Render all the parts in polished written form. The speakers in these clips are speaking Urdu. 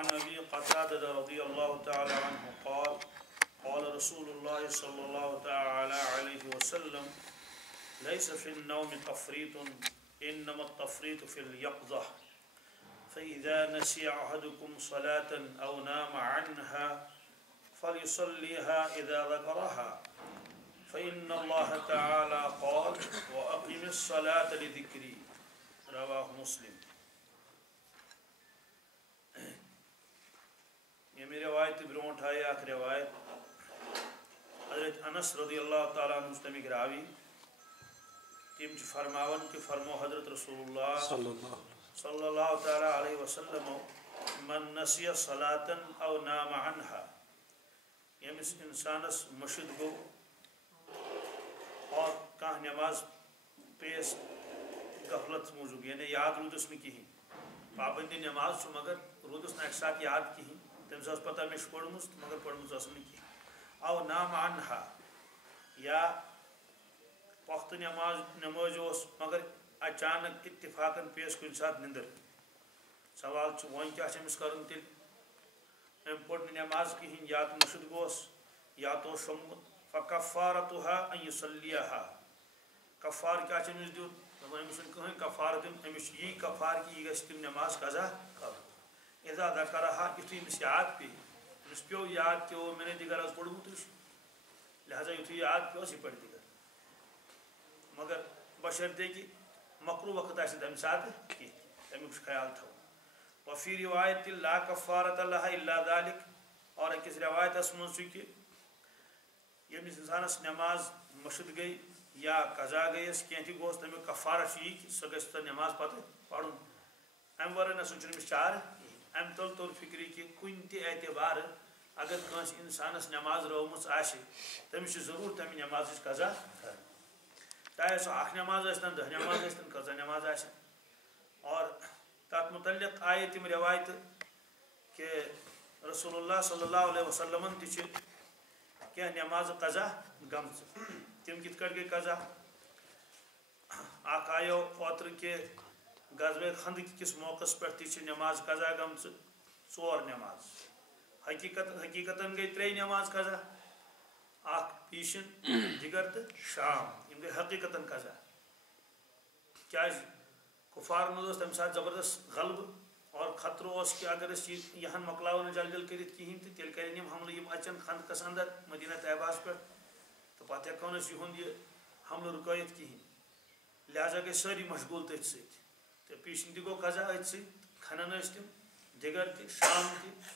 وعن أبي قتادة رضي الله تعالى عنه قال قال رسول الله صلى الله تعالى عليه وسلم ليس في النوم تفريط إنما التفريط في اليقظة فإذا نسي أحدكم صلاة أو نام عنها فليصليها إذا ذكرها فإن الله تعالى قال وأقم الصلاة لذكري رواه مسلم. یہ میں روایت برونٹ ہے اخ روایت حضرت انس رضی اللہ تعالیٰ عنہ تمیک راوی تم فرماون کہ فرمو حضرت رسول اللہ صلی اللہ تعالیٰ علیہ وسلم من نسی صلاة او نام عنها یمس انسانس مشد گو اور کان نماز پیس غفلت موجود یعنی یاد رودس میں کہیں پابندی نماز مگر رودس نہ ایک ساتھ یاد کہیں تم سے پتہ میں پڑھمس مگر پڑھمس نہیں کہیں او نام عنها یا وقت نماز مگر اچانک اتفاقاً پیش کن ساتھ نندر سوال ون کیا کرن تیل پڑھنے نماز کہیں یا تو مشد گوس یا تو شمت فکفارتها ان یصلیها کفار کیا دیت امس کہیں کفار دن امس یہ کفار کی یہ تم نماز قضا کر اذا ذکرها یتھی امس یاد پی امس پیو یاد کہ میں نے دیگر از پڑھمت لہذا یتھی یاد پیو سی پڑھ دیگر مگر بشرطے کہ مکروہ وقت آسے تمہ سات کی تمیک خیال تھو وفی روایت لا کفارت لها الا ذلك اور کس روایت اس من کہ یمس انسانس نماز مشد گئی یا قضا گئیس کینتی گوس تمیک کفارہ چی سہ گھس نماز پتہ پڑھن ام ورے نہ سوچن امس چار ام تل تور فکری کہ کن تہ اعتبار اگر کنس انسانس نماز رومس آسہ تمس ضرور تمہ نماز قضا چاہے سو اخ نماز آستن دہ نماز آستن قضا نماز آستن اور تات متعلق آئے تم روایت کہ رسول اللہ صلی اللہ علیہ وسلم تہ کیا نماز قضا گمز تم کت کٹ گئی قضا اخ آیو اوتر کہ غزوہ خندق کس موقع پہ تہ نماز قضا گمز ژور نماز حقیقتاً گئی ترے نماز قضا اخ پیشن دیگر تو شام یم گئی حقیقتاً قضا کیا کفار مز تمہ سات زبردست غلبہ اور خطرہ کہ اگر یہ مکلاو جل جل کرت کہین تو تیل کریں حملہ یم اچن خندقس اندر مدینہ طیبہ پہ تو پتہ ہیکو یہ حملہ رکائت کہین لہذا گئی ساری مشغول تھی ست تو پیشن تہ گو قضا ات ست کھنان تم دیگر تہ شام تہ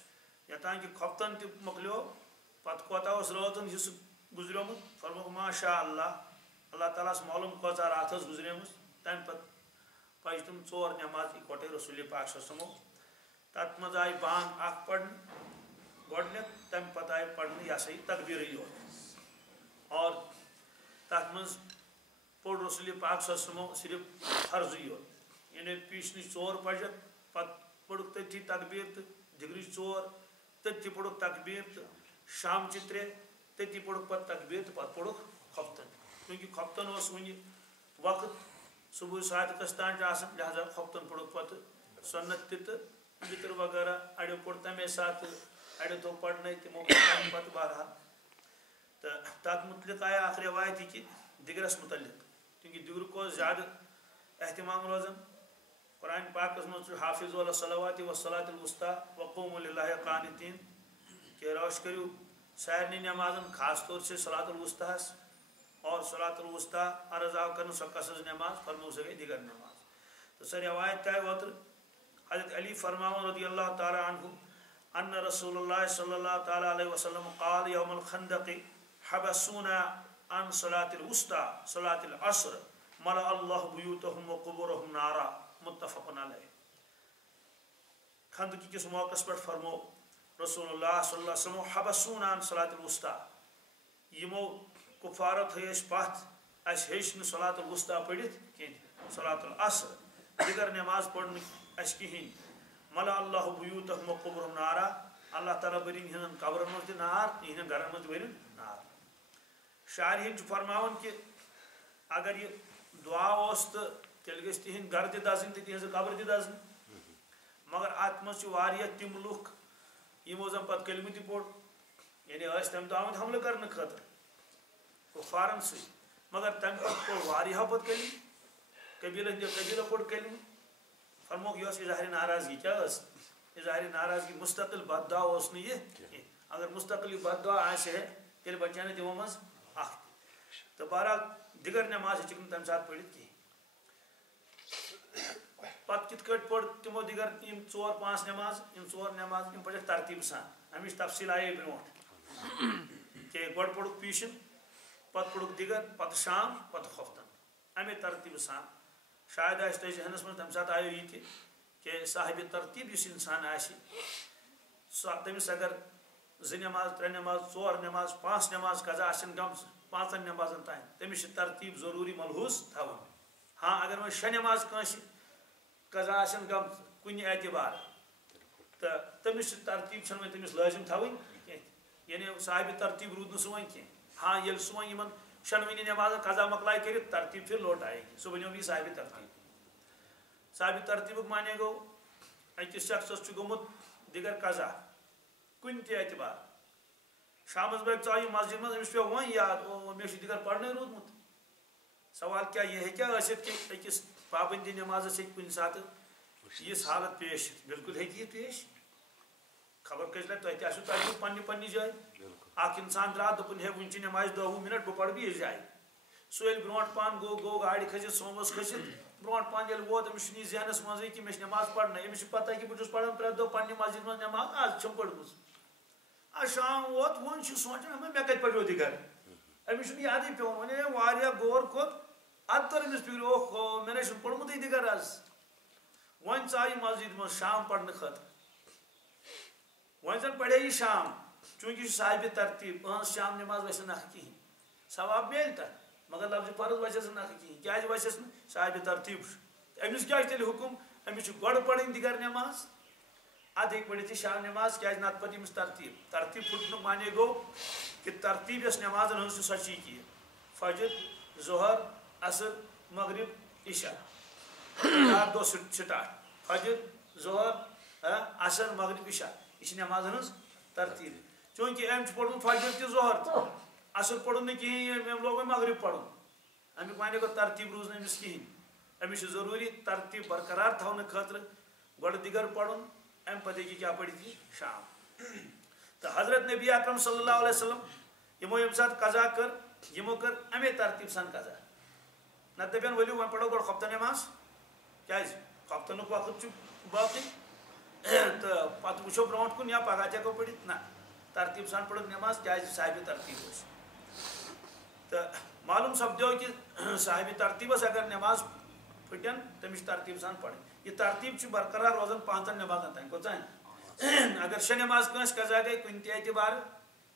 یوتان کہ کھپتن تہ مکلیو پتہ کوتاہ راتن حصہ گزریومت فرمو ماشاء اللہ اللہ تعالیٰ معلوم کوتاہ رات گزریم تمہ پتہ پج تم ژور نماز اکوٹے رسول پاک صلی اللہ علیہ وسلم تت مز آئی بانگ اخ پڑھن گۄڈنیتھ تمہ پتہ آئی پڑھن یہ سا یہ تکبیر یوت اور تت مز پوٚر رسول پاک صلی اللہ علیہ وسلم صرف فرض یوت یعنی پیشنچ ژور پجت پتہ پوٚرُکھ تٔتھی تکبیر تو دگرچ ژور تٔتھی پوٚرُکھ تکبیر تو شام چہ ترے تٔتھی پوٚرُکھ پتہ تکبیر تو پتہ پوٚرُکھ خۄفتن کیونکہ خۄفتن اوس ونہ وقت صبح صادقس تان آسان لہذا خۄفتن پوٚرُکھ پتہ سنت تہ ذکر وغیرہ اڑیو پوٚر تمے سات اڑیو تھوٚو پڑھنے تمو پتہ بہرحال تو تات متعلق آیا اخ روایت کہ دگرس متعلق کیونکہ دگر کو زیادہ اہتمام روزان قرآن پاکس مز حافظ الصلوات والصلاة الوسطى وقوموا للہ قانتین کہ روش کرو سارنی نمازن خاص طور سے صلاۃ الوسطیٰ اور صلاۃ الوسطیٰ عرض آو کرن سو قصص نماز فرمو سے گئی دیگر نماز تو سر روایت تہ اوتر حضرت علی فرماون رضی اللہ تعالی عنہ ان رسول اللہ صلی اللہ تعالی علیہ وسلم قال یوم الخندق حبسونا عن صلاۃ الوسطیٰ صلاۃ العصر ملأ اللہ بیوتهم وقبورهم نارا متفق علیہ خندق کس موقع پر فرمو رسول اللہ صلی اللہ علیہ وسلم حبسونا عن صلاۃ الوسطیٰ یمو کفارت ہے پت اس ہیچ نہ صلاۃ الوسطیٰ پڑھت کہیں صلاۃ العصر دیگر نماز پڑھن اس کہیں ملأ اللہ بیوتهم وقبورهم نارا اللہ تعالیٰ برین ہن قبرن مز تہ نار ہن گرن مز برین نار شارحین فرماون کہ اگر یہ دعا اس تو تیل گھس تہند گر تہ دزن تو تہذ قبر تہ دزن مگر ات مز تم لوک یمو زن پتہ کلمہ تہ پوڑ یعنی تم دہ آمت حملہ کرنے خاطر کفارن سی مگر تم پتہ پوڑ واریاہو پتہ قبیلہ پوڑ کلمہ فرموک یہ اظہار ناراضگی کیا اظہار ناراضگی مستقل بد دعا اس نے یہ اگر مستقل بد دعا آسے ہے تیل بچانے تمو مز اخ تو بہرحال دیگر نماز ہیٚچکھ تمہ سات پڑھت کی پتہ کت کٹ پڑ تمو دیگر یم 4-5 نماز یم 4 نماز یم پڑھ ترتیب سان امچ تفصیل آئے برونٹ کہ گۄڈٕ پوٚرُکھ پیشن پتہ پوٚرُکھ دیگر پتہ شام پتہ خفتن امے ترتیب سان شاید آسہِ تۄہہِ ذہنس منٛز تمہِ ساتہٕ آیو یہِ تہِ کہ صاحب ترتیب یُس انسان آسہِ سُہ تٔمِس اگر 2 نماز 3 نماز 4 نماز 5 نماز قضا آسن گٔمژٕ 5 نمازن تام تٔمِس چھِ ترتیب ضروٗری ملحوظ تھاوُن ہاں اگر وۄنۍ 6 نماز کٲنٛسہِ قضا آسن گٔمژٕ کُنہِ اعتبار تہٕ تٔمِس چھِ ترتیب چھنہٕ وۄنۍ تٔمِس لٲزم تھاوٕنۍ کینٛہہ یعنی صاحب ترتیب روٗد نہٕ سُہ وۄنۍ کینٛہہ ہاں ییٚلہِ سُہ وۄنۍ یِمن 6وٕنی نمازن قضا مۄکلایہِ کٔرِتھ ترتیب پھر لوٹ آئے گی سُہ بنیو یہِ صاحب ترتیب صاحب ترتیبُک معنے گوٚو أکِس شخصس چھُ گوٚمُت دیگر قضا کُنہِ تہِ اعتبار شامس بٲگۍ ژاو یہِ مسجد منٛز أمِس پیوٚو وۄنۍ یاد مےٚ چھُ دیگر پرنٕے روٗدمُت سوال کیٛاہ یہِ ہیٚکیٛاہ ٲسِتھ کہِ أکِس پابندی نمازس ہیٚکہِ کُنہِ ساتہٕ یِژھ حالت پیش یِتھ بالکل ہیٚکہِ یہِ پیش خبر کٔژِ لٹہِ تۄہہِ تہِ آسیو تجرُبہٕ پننہِ جایہِ اکھ انسان درٛاو دوٚپُن ہے وٕنہِ چھِ نمازِ 10-20 منٹ بہٕ پرٕ بیٚیِس جایہِ سُہ ییٚلہِ برونٛٹھ پہن گوٚو گاڑِ کھٔسِتھ سوموس کھٔسِتھ برونٛٹھ پہن ییٚلہِ ووت أمِس چھُنہٕ یہِ ذہنس منٛزٕے کہِ مےٚ چھِ نماز پرنٕے أمِس چھِ پتہ کہِ بہٕ چھُس پران پرٛٮ۪تھ دۄہ پننہِ مسجد منٛز نماز آز چھم پٔرمٕژ آز شام ووت وۄنۍ چھُ سونٛچان مےٚ کتہِ پرِو دِگر أمِس چھُنہٕ یادٕے پیوٚان وۄنۍ ییٚلہِ واریاہ غور کوٚر ادٕ توٚر أمِس فِکرِ اوہو مےٚ نَے چھُنہٕ پوٚرمُتٕے دِگر آز وۄنۍ ژاو یہِ مسجد منٛز شام پرنہٕ خٲطرٕ وۄنۍ زن پرے یہِ شام چوٗنٛکہِ یہِ چھُ صاحبِ ترتیٖب أہنٛز شام نماز وسہِ نہٕ نکھٕ کِہیٖنۍ ثواب میلہِ تتھ مگر لفظِ فرض وسٮ۪س نہٕ نکھٕ کِہیٖنۍ کیٛازِ وسٮ۪س نہٕ صاحبِ ترتیٖب چھُ أمِس کیٛاہ چھُ تیٚلہِ حُکم أمِس چھُ گۄڈٕ پرٕنۍ دِگر نماز ادٕ ہیٚکہِ پٔرِتھ یہِ شام نماز کیٛازِ نتہٕ پتہٕ ییٚمِس ترتیٖب ترتیٖب پھٕٹنُک معنے گوٚو کہ ترتیٖب یۄس نمازن ہٕنٛز چھِ سۄ چھِ یہِ کہِ فجر ظہر عصر مغرب عشاء 4 دۄہ سٹاٹ فجر ظہر عصر مغرب عشاء یہ چھِ نمازن ہٕنٛز ترتیٖب چوٗنٛکہِ أمۍ چھُ پوٚرمُت فجر تہِ ظہر تہِ عصر پوٚرُن نہٕ کِہیٖنۍ أمۍ لوگ وۄنۍ مغرب پرُن امیُک معنے گوٚو ترتیٖب روٗز نہٕ أمِس کِہیٖنۍ أمِس چھُ ضروٗری ترتیٖب برقرار تھاونہٕ خٲطرٕ گۄڈٕ دِگر پرُن امہِ پتہٕ ہیٚکہِ کیٛاہ پٔرِتھ یہِ شام تہٕ حضرت نبی اکرم صلی اللہ علیہ وسلم یِمو ییٚمہِ ساتہٕ قضا کٔر یِمو کٔر امے ترتیٖب سان قضا نتہٕ دپن ؤلِو وۄنۍ پرو گۄڈٕ خۄفتن نماز کیٛازِ خۄفتنُک وقت چھُ باقٕے تہٕ پتہٕ وٕچھو برونٛٹھ کُن یا پگاہ تہِ ہٮ۪کو پٔرِتھ نہ ترتیٖب سان پٔرٕکھ نماز کیٛازِ صاحبِ ترتیٖب اوس تہٕ معلوٗم سپدیو کہِ صاحبِ ترتیٖبس اگر نماز پھٕٹن تٔمِس چھِ ترتیٖب سان پرٕنۍ یہِ ترتیٖب چھُ برقرار روزان 5 نمازن تام کۭژاہ اگر 6 نماز کٲنٛسہِ قضا گٔے کُنہِ تہِ اعتبارٕ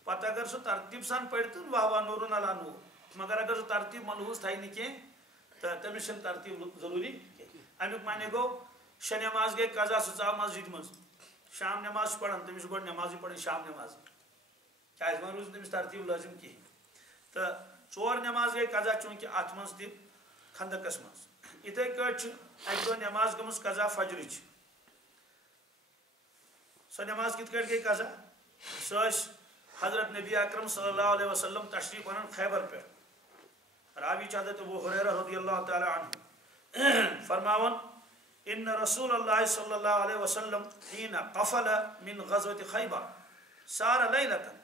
پتہٕ اگر سُہ ترتیٖب سان پرِ تہٕ واہ واہ نوٗرُن علا نوٗر مگر اگر سُہ ترتیٖب ملحوظ تھایہِ نہٕ کینٛہہ تہٕ تٔمِس چھنہٕ ترتیٖب ضروٗری کینٛہہ امیُک معنے گوٚو 6 نماز گٔے قضا سُہ ژاو مسجد منٛز شام نماز چھُ پران تٔمِس چھُ گۄڈٕ نمازٕے پرٕنۍ شام نماز کیٛازِ وۄنۍ روٗز نہٕ تٔمِس ترتیٖب لٲزم کِہیٖنۍ تہٕ 4 نماز گٔے قضا چوٗنٛکہِ اتھ منٛز تہِ خندقس منٛز یِتھے کٲٹھۍ چھُ اکہِ دۄہ نماز گٔمٕژ قضا فجرٕچ سۄ نماز کِتھ کٲٹھۍ گٔے قضا سۄ ٲسۍ حضرت نبی اکرم صلی اللہ علیہ وسلم تشریٖف انان خیبر پٮ۪ٹھ راوی چھُ حضرت ابو ہریرہ رضی اللہ تعالیٰ عنہ فرماوان ان رسول اللہ صلی اللہ علیہ وسلم حین قفل من غزوة خیبر سار لیلتن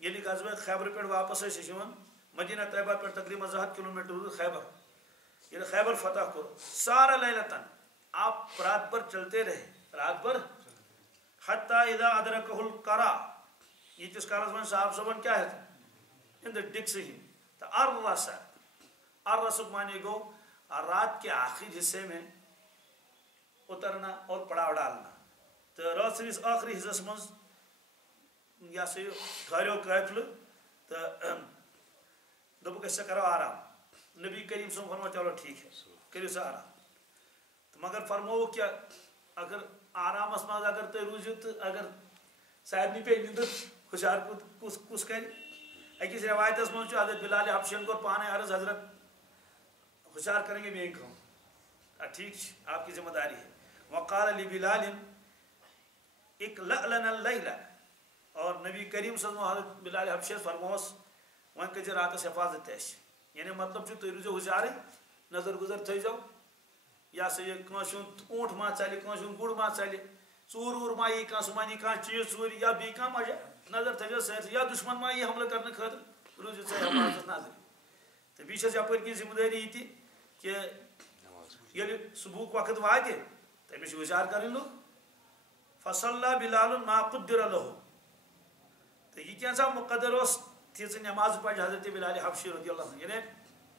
ییٚلہِ غزوہ خیبر پٮ۪ٹھ واپس ٲسۍ أسۍ یِوان مدینہ طیبہ پٮ۪ٹھ تقریباً 200 کلوٗمیٹر روٗد خیبر ییٚلہِ خیبر فتح کوٚر سار لیلتن آپ رات بھر چلتے رہے رات بھر حتیٰ اذا ادرکہ القرا ییٖتِس کالس وۄنۍ صاحب صٲبن کیٛاہ ہٮ۪تھ اِن دَ ڈِکسٕے ہِنٛدۍ تہٕ ارسُک معنے گوٚو رات کے آخری حصے میں اترنا اور پڑاو ڈالنا تہٕ رات سٕنٛدِس ٲخری حصس منٛز یہِ ہسا یہِ ٹھہریو قٲفلہٕ تہٕ دوٚپُکھ أسۍ ہسا کرو آرام نبی کریم صٲبن فرمو چلو ٹھیٖک ہے کٔرِو سا آرام تہٕ مگر فرمووُکھ کہِ اگر آرامس منٛز اگر تُہۍ روٗزِو تہٕ اگر سارنٕے پیٚیہِ نِندٕر ہُشار کُس کرِ أکِس رٮ۪وایتس منٛز چھُ حضرت بلال حبشین کوٚر پانے عرض حضرت ہوشیار کریں گے میٛٲنۍ کٲم ٹھیٖک چھِ آپ کی ذمہ داری ہے وقال لبلال اقلع لنا اللیلہ، اور نبی کریم صلی اللہ علیہ وسلم بلال حبشیس فرموس وۄنۍ کٔرزِ راتس حفاظت اَسہِ، یعنی مطلب چھُ تُہۍ روٗزِو ہُشارٕے، نظر گُزر تھٲیزیو، یہ سا یہ کٲنٛسہِ ہُنٛد اوٗنٛٹ ما ژلہِ، کٲنٛسہِ ہُنٛد گُر ما ژلہِ، ژوٗر ووٗر ما یی کانٛہہ، سُہ ما نی کانٛہہ چیٖز ژوٗرِ یا بیٚیہِ کانٛہہ مجا، نظر تھٲیزیو سٲرسٕے، یا دُشمن ما یی حملہٕ کرنہٕ خٲطرٕ، روٗزِو ژٕ حفاظتس نظرِ. تہٕ بیٚیہِ چھَس یپٲرۍ کِنۍ ذمہٕ دٲری یہِ تہِ کہِ ییٚلہِ صُبحُک وقت واتہِ تٔمِس چھِ ہُشار کَرٕنۍ لُکھ. فصلى بلال ما قدر له، تو یہ کیٛاہ مقدر اوس تیٖژٕ نٮ۪ماز پَرِ حضرت بلال حبشی رضی اللہ عنہ، یعنی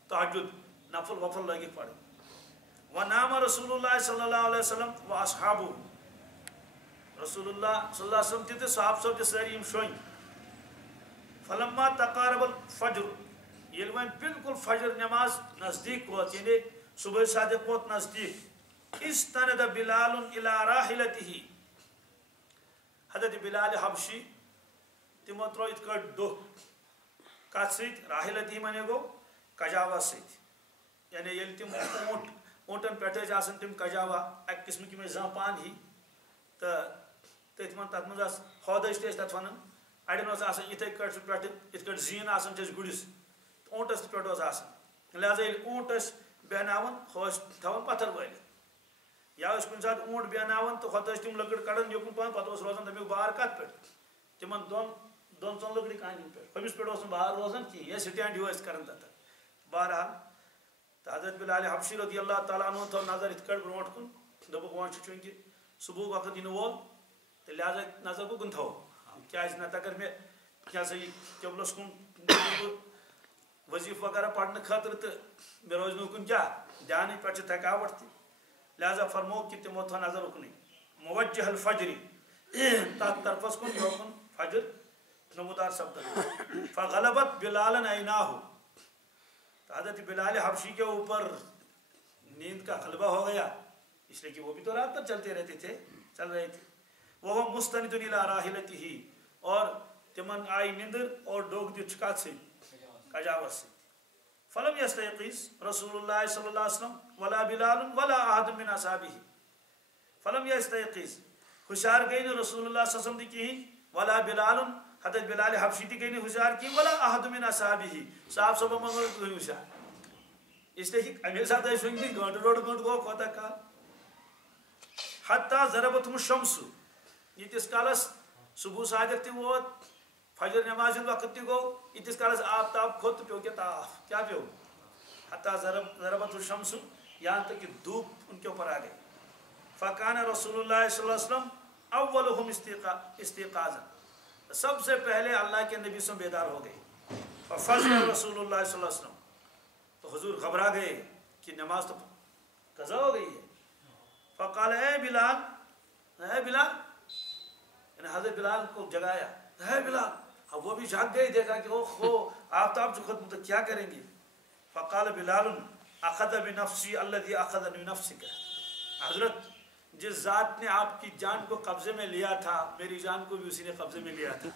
تہجد نفل وفل لٲگِتھ پَرٕنۍ. ونام رسول اللہ صلی اللہ علیہ وسلم و اصحابہ، رسول اللہ صلی اللہ علیہ وسلم تہِ تہٕ صحابہٕ صٲب تہِ سٲری یِم شۄنٛگۍ. فلما تقارب الفجر، ییٚلہِ وۄنۍ بالکل فجر نٮ۪ماز نزدیٖک ووت، یعنی صبح صادق ووت نزدیٖک، استند بلال الى راحلته، حضرت بلال حبشی تمو ترو یِتھ کٲٹھۍ دۄہ کتھ سۭتۍ، راحلتی مانے گوٚو کجاوا سۭتۍ، یعنی ییٚلہِ تِم اوٗنٛٹن پٮ۪ٹھ ٲسۍ آسان تِم کجاوا اَکہِ قٕسمٕکۍ یِم ٲسۍ زانٛپان ہی، تہٕ تٔتھۍ منٛز تَتھ منٛز ٲس ہودٔج تہِ ٲسۍ تَتھ وَنان، اَڑٮ۪ن اوس آسان یِتھَے کٲٹھۍ سُہ پٮ۪ٹھٕ یِتھ کٲٹھۍ زیٖن آسان چھِ أسۍ گُرِس، اوٗنٛٹس تہِ پٮ۪ٹھ اوس آسان، لہذا ییٚلہِ اوٗنٛٹ ٲسۍ بیٚہناوان ہُہ ٲسۍ تھاوان پتھر وٲلِتھ، یا ٲسۍ کُنہِ ساتہٕ اوٗنٛٹ بیٚہناوان تہٕ ہۄتہٕ ٲسۍ تِم لٔکٕر کڑان یوکُن پہن، پتہٕ اوس روزان تمیُک بار کتھ پٮ۪ٹھ، تِمن دۄن ژۄن لٔکرِ کانٮ۪ن پٮ۪ٹھ، ہُمِس پٮ۪ٹھ اوس نہٕ بار روزان کِہیٖنۍ، یا سٹینڈ ہیوٗ ٲسۍ کران تتھ. بہرحال تہٕ حضرت بلال حبشی رضی اللہ تعالیٰ عنہ تھٲو نظر یِتھ کٲٹھۍ برونٛٹھ کُن، دوٚپُکھ وۄنۍ چھُ چوٗنٛکہِ صُبحُک وقت یِنہٕ وول تہٕ لہذا نظر کُکُن تھاوو، کیٛازِ نتہٕ اگر مےٚ کیٛاہ سا یہِ قبلس کُن وظیٖفہٕ وغیرہ پرنہٕ خٲطرٕ تہٕ مےٚ روزِ نہٕ اُکُن کیٛاہ دھیانٕے، پٮ۪ٹھ چھِ تھکاوٹ تہِ، لہذا فرموو کہِ تِمو تھٲو نظر اُکنُے. موجہ الفجری، تتھ طرفس کُن یوکُن فجر نمودار سپدان. فغلبت بلالن عیناہُ، حضرت بلال حبشی کے اوپر نیند کا غلبہ ہو گیا، اس لیے کہ وہ بھی تو رات پر چلتے رہتے تھے، چل رہے تھے. وہ مستند الی راحلتہ، اور تمن آئی نندر اور ڈوگ دیت کتھ سۭتۍ کجاوس سۭتۍ. فلم یستیقظ رسول اللہ صلی اللہ علیہ وسلم ولا بلال ولا احد من اصحابہ، فلم یستیقظ، ہوشیار گئی نہٕ رسول اللہ صلی اللہ علیہ وسلم تہِ کِہیٖنۍ، ولا بلال، حضرت بلال حبشی تہِ گئی نہٕ ہوشیار کِہیٖنۍ، ولا احد من اصحابہ، صاحب صٲبو منٛز اوس کٕہٕنۍ ہوشیار، اس لیے کہ امی ساتہٕ ٲسۍ شۄنٛگمٕتۍ گٲنٛٹہٕ ڈۄڑ گٲنٛٹہٕ گوٚو کوتاہ کال. حتیٰ ضربتہم الشمس، ییٖتِس کالس صبح صادق تہِ ووت، فجر نٮ۪مازِ ہُنٛد وقت تہِ گوٚو، ییٖتِس کالس آفتاب کھوٚت تہٕ پیوٚو کیٛاہ تاپھ، کیٛاہ پیوٚو، حتیٰ ضربت الشمس، یہاں تک کہ دھوپ ان کے اوپر آ گئی. فکان رسول اللہ صلی اللہ علیہ وسلم اولہم استيقاظا، سب سے پہلے اللہ کے نبی سے بیدار ہو گئے. ففزع رسول اللہ صلی اللہ علیہ وسلم، تو حضور گھبرا گئے کہ نماز تو قضا ہو گئی ہے. فقال اے بلال، اے بلال، یعنی حضرت بلال کو جگایا، اے بلال. اب وہ بھی جاگ گئے، دیکھا کہ اوہ آفتاب جو ختم تو کیا کریں گے. فقال بلال اخذ بنفسی الذی اخذ بنفسک، حضرت جس ذات نے آپ کی جان کو قبضے میں لیا تھا میری جان کو بھی اسی نے قبضے میں لیا تھا.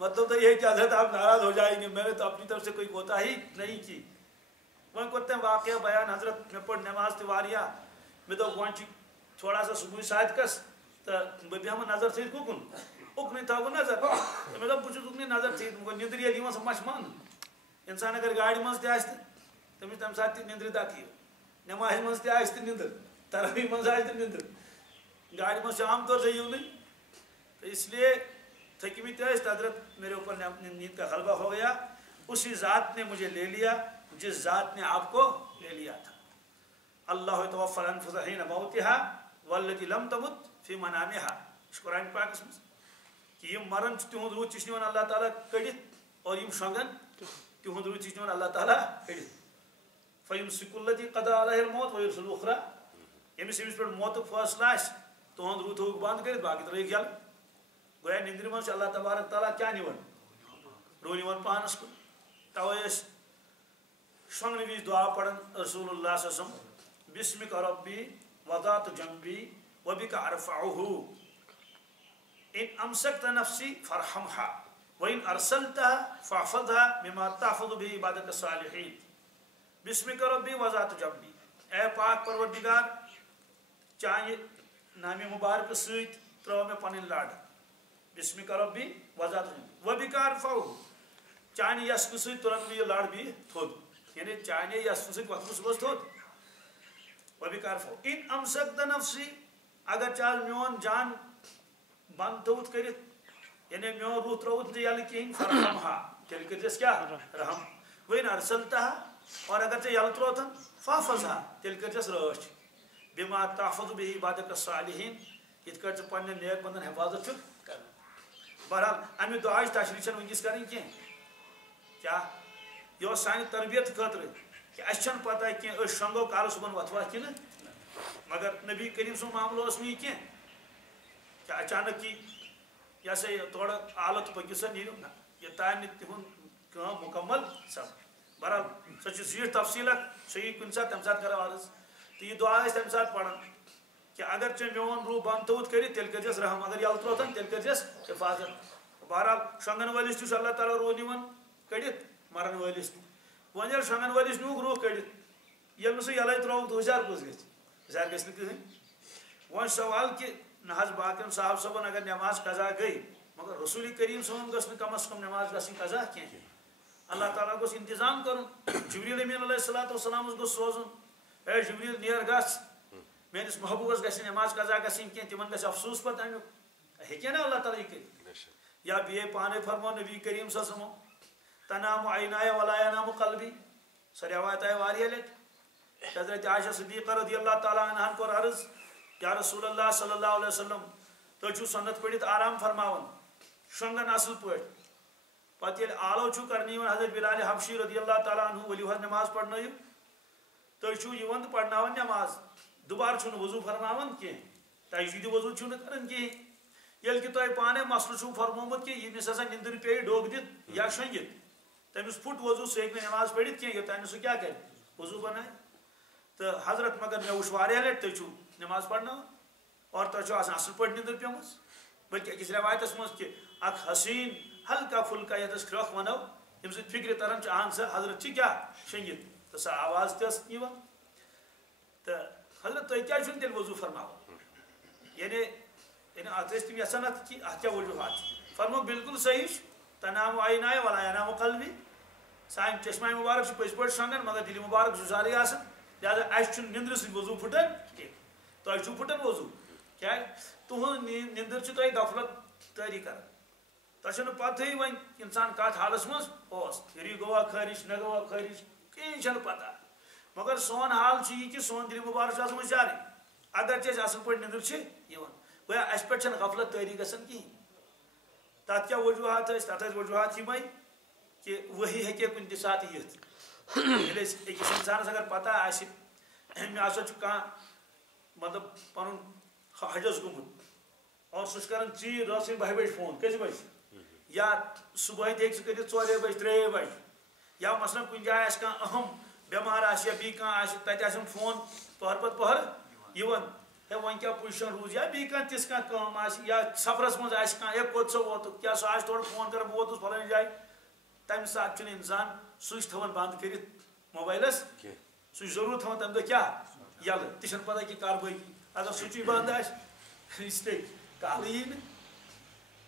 مطلب تو یہ کہ حضرت آپ ناراض ہو جائیں گے، میں نے تو اپنی طرف سے کوئی کوتاہی نہیں کی. وہیں کرتے ہیں واقعہ بیان، حضرت میں پڑھ نماز تہِ واریاہ، مےٚ دوٚپ وۄنۍ چھِ تھوڑا سا صبح صادقس تہٕ بہٕ بیٚہمہٕ نظر تھٲیِتھ کُکُن، اُکنُے تھاوٕ بہٕ نظر. تہٕ مےٚ دوٚپ بہٕ چھُس اُکنُے نظر تھٲیِتھ، وۄنۍ نِندٕر ییٚلہِ یِوان سۄ ما چھِ مانُن. اِنسان اگر گاڑِ منٛز تہِ آسہِ تہٕ تٔمِس تَمہِ ساتہٕ تہِ نِندرِ دَکہٕ یِوان، نٮ۪مازِ منٛز تہِ آسہِ تہٕ نِندٕر، تراویح منٛز آسہِ تہٕ نِندٕر، گاڑِ منٛز چھُ عام طور سے یِونٕے. تو اس لیے تھٔکمٕتۍ ٲسۍ، حضرت میرے اوپر نیند کا غلبہ ہو گیا، اسی ذات نے مجھے لے لیا جس ذات نے آپ کو لے لیا تھا. اللہ یتوفی الانفس حین موتها والتی لم تمت فی منامها، اس قرآن پاکس منٛز کہ یم مرن تہنٛد روح تہِ چھُ نِوان اللہ تعالیٰ کٔڑِتھ، اور یم شۄنٛگن تہنٛد روح تہِ چھُ نِوان اللہ تعالیٰ کٔڑِتھ. فیمسک الذی قضى علیہ الموت ویرسل الاخرى، ییٚمِس پٮ۪ٹھ موتُک فٲصلہٕ آسہِ تُہُنٛد روح تھوٚوُکھ بنٛد کٔرِتھ، باقٕے ترٲیِکھ یَلہٕ. گویا نِندرِ منٛز چھُ اللہ تبارک تعالیٰ کیٛاہ نِوان، روح نِوان پانس کُن. توے ٲسۍ شۄنٛگنہٕ وِزِ دعا پران رسول اللہ صلی اللہ علیہ وسلم، بسمک ربی وضعت جنبی وبک ارفعہ ان امسکت نفسی فارحمها وان ارسلتها فاحفظها مما تحفظ به عبادک الصالحین. بسمک ربی وضعت جنبی، اے پاک پروردگار، چانہِ نامی مبارک سۭتۍ ترٛٲو مےٚ پنٕنۍ لڑ بسمِک ربی وضعت وبِکار فو چانہِ یسنہٕ سۭتۍ تُلن بہٕ یہِ لڑ بیٚیہِ تھوٚد یعنی چانہِ یسنہٕ سۭتۍ وۄتھٕ بہٕ صُبحس تھوٚد وبِکار فو اِن امسکت نفسی اگر ژےٚ آز میون جان بنٛد تھوٚوُتھ کٔرِتھ یعنی میون روح ترٛووُتھ نہٕ یلہٕ کِہیٖنۍ فرحمہا تیٚلہِ کٔرۍزٮ۪س کیٛاہ رحم وۄنۍ ارسلتہا اور اگر ژےٚ یلہٕ ترٛووتھن فحفظہا تیٚلہِ کٔرۍزٮ۪س رٲچھ بما تحفظ به عبادک الصالحین یِتھ کٲٹھۍ ژٕ پننٮ۪ن نیک بندن حفاظت چھُکھ کران بہرحال امہِ دعاہٕچ تشریح چھنہٕ ونکس کرٕنۍ کینٛہہ کیٛاہ یہِ اوس سانہِ تربیت خٲطرٕ کہ اَسہِ چھنہٕ پتہ کینٛہہ أسۍ شۄنٛگو کالہٕ صُبحن وۄتھوا کِنہٕ مگر نبی کریم سُنٛد معاملہٕ اوس نہٕ یہِ کینٛہہ کہ اچانک یہِ ہسا یہِ تورٕ آلہٕ تہٕ پٔکِو سا نیٖرِو نہ یوٚتانۍ نہٕ تِہُنٛد کٲم مُکمل سپد بہرحال سۄ چھِ زیٖٹھ تفصیٖل اکھ سُہ یی کُنہِ ساتہٕ تمہِ ساتہٕ کرو عرض تہٕ یہِ دعا ٲسۍ تمہِ ساتہٕ پران کہ اگر ژےٚ میون روح بنٛد تھوٚوُتھ کٔرِتھ تیٚلہِ کٔرۍزٮ۪س رحم اگر یلہٕ ترٛووتھن تیٚلہِ کٔرۍزٮ۪س حفاظت بہرحال شۄنٛگن وٲلِس تہِ چھُ اللہ تعالیٰ روح نِوان کٔڑِتھ مرن وٲلِس تہِ وۄنۍ ییٚلہِ شۄنٛگن وٲلِس نیوٗکھ روح کٔڑِتھ ییٚلہِ نہٕ سُہ یلے ترٛووُکھ ہُشار کُس گژھِ ہُشار گژھِ نہٕ کٕہٕنۍ وۄنۍ سوال کہ نہ حظ باقین صاحب صٲبن اگر نٮ۪ماز قضا گٔے مگر رسول کریم صٲبن گٔژھ نہٕ کم از کم نٮ۪ماز گژھٕنۍ قضا کینٛہہ اللہ تعالیٰ گوٚژھ انتظام کرُن جبریٖل امین علیہ الصلوۃ والسلامس گوٚژھ سوزُن اے جبریٖل نیر گژھ میٲنِس محبوٗبس گژھِ نہٕ نٮ۪ماز قضا گژھٕنۍ کینٛہہ تِمن گژھِ افسوٗس پتہٕ امیُک ہیٚکہِ نا اللہ تعالیٰ یہِ کٔرِتھ یا بیٚیہِ پانے فرمو نبی کریم صلی اللہ علیہ وسلم تنام عینایا ولا ینام قلبی سۄ رٮ۪وایت آیہِ واریاہ لٹہِ حضرت عائشہ صدیقہ رضی اللہ تعالیٰ عنہن کوٚر عرض یا رسول اللہ صلی اللہ علیہ وسلم تُہۍ چھِو سنت پٔرِتھ آرام فرماوان شۄنٛگان اصل پٲٹھۍ پتہٕ ییٚلہِ آلو چھُو کرنہٕ یِوان حضرت بلال حبشی رضی اللہ تعالیٰ عنہ ؤلِو حظ نٮ۪ماز پرنٲیِو تُہۍ چھِو یِوان تہٕ پرناوان نٮ۪ماز دُبارٕ چھُنہٕ وضوٗ فرماوان کینٛہہ تجدیٖدِ وضوٗ چھُو نہٕ کران کِہیٖنۍ ییٚلہِ کہِ تۄہہِ پانے مسلہٕ چھُو فرمومُت کہ ییٚمِس ہسا نِندٕر پیٚیہِ ڈوٚگ دِتھ یا شۄنٛگِتھ تٔمِس پھُٹ وضوٗ سُہ ہیٚکہِ نہٕ نٮ۪ماز پٔرِتھ کینٛہہ یوٚتانۍ نہٕ سُہ کیٛاہ کرِ وضوٗ بنایہِ تہٕ حضرت مگر مےٚ وٕچھ واریاہ لٹہِ تُہۍ چھِو نٮ۪ماز پرناوان اور تۄہہِ چھو آسان اصل پٲٹھۍ نِندٕر پیٚمٕژ بٔلکہِ أکِس رٮ۪وایتس منٛز کہ اکھ حسیٖن ہلکا پھُلکا یتھ أسۍ کھرٛکھ ونو ییٚمہِ سۭتۍ فِکرِ تران چھِ اہن سا حضرت چھِ کیٛاہ شۄنٛگِتھ تہٕ سۄ آواز تہِ ٲس یِوان تہٕ حضرت تُہۍ کیٛازِ چھُنہٕ تیٚلہِ وضوٗ فرماوان یعنی اتھ ٲسۍ تِم یژھان اتھ کہِ اتھ کیٛاہ وجوٗہات چھِ فرموکھ بالکل صحیح چھُ تنام عینایا ولا ینام قلبی سانہِ چشمہ مُبارک چھِ پٔزۍ پٲٹھۍ شۄنٛگان مگر دِلہِ مُبارک زُزارٕے آسان لہٰذا اَسہِ چھُنہٕ نِندرِ سۭتۍ وضوٗ پھٕٹان کینٛہہ تۄہہِ چھُو پھٕٹان وضوٗ کیٛازِ تُہنٛز نِندٕر چھِ تۄہہِ غفلت تٲری کران تۄہہِ چھَنہٕ پتہٕے وۄنۍ انسان کتھ حالس منٛز اوس پھِرِ گوٚوا خٲرِش نہ گوٚوا خٲرِش کِہیٖنۍ چھَنہٕ پتہ مگر سون حال چھُ یہِ کہِ سون دِلہِ مُبارک چھُ آسان ہُشارٕے اگر تہِ اَسہِ اصل پٲٹھۍ نِندٕر چھِ یِوان گویا اَسہِ پٮ۪ٹھ چھَنہٕ غفلت تٲری گژھان کِہیٖنۍ تتھ کیٛاہ وجوٗہات ٲسۍ تتھ ٲسۍ وجوٗہات یِمے کہ ؤحی ہیٚکہِ کُنہِ تہِ ساتہٕ یِتھ ییٚلہِ أسۍ أکِس انسانس اگر پتہ آسہِ مےٚ ہسا چھُ کانٛہہ مطلب پنُن حجس گوٚمُت اور سُہ چھُ کران ژیٖرۍ رٲژ 12 بجہِ فون کٔژِ بجہِ یا صُبحٲے تہِ ہیٚکہِ سُہ کٔرِتھ 4 بجہِ 3 بجہِ یا مثلاً کُنہِ جایہِ آسہِ کانٛہہ اہم بٮ۪مار آسہِ یا بیٚیہِ کانٛہہ آسہِ تتہِ آسن فون پٔہر پتہٕ پٔہر یِوان ہے وۄنۍ کیٛاہ پُزِشن روٗز یا بیٚیہِ کانٛہہ تِژھ کانٛہہ کٲم آسہِ یا سفرس منٛز آسہِ کانٛہہ ہے کوٚت سا ووتُکھ کیٛاہ سُہ آسہِ تورٕ فون کران بہٕ ووتُس فلٲنۍ جایہِ تمہِ ساتہٕ چھُنہٕ انسان سُچ تھاوان بنٛد کٔرِتھ موبایلس سُہ چھُ ضروٗر تھاوان تمہِ دۄہ کیٛاہ یلہٕ تہِ چھنہٕ پتہ کہِ کر بٲقی اگر سُچی بنٛد آسہِ یہِ چھِ تیٚلہِ کالہٕ یی نہٕ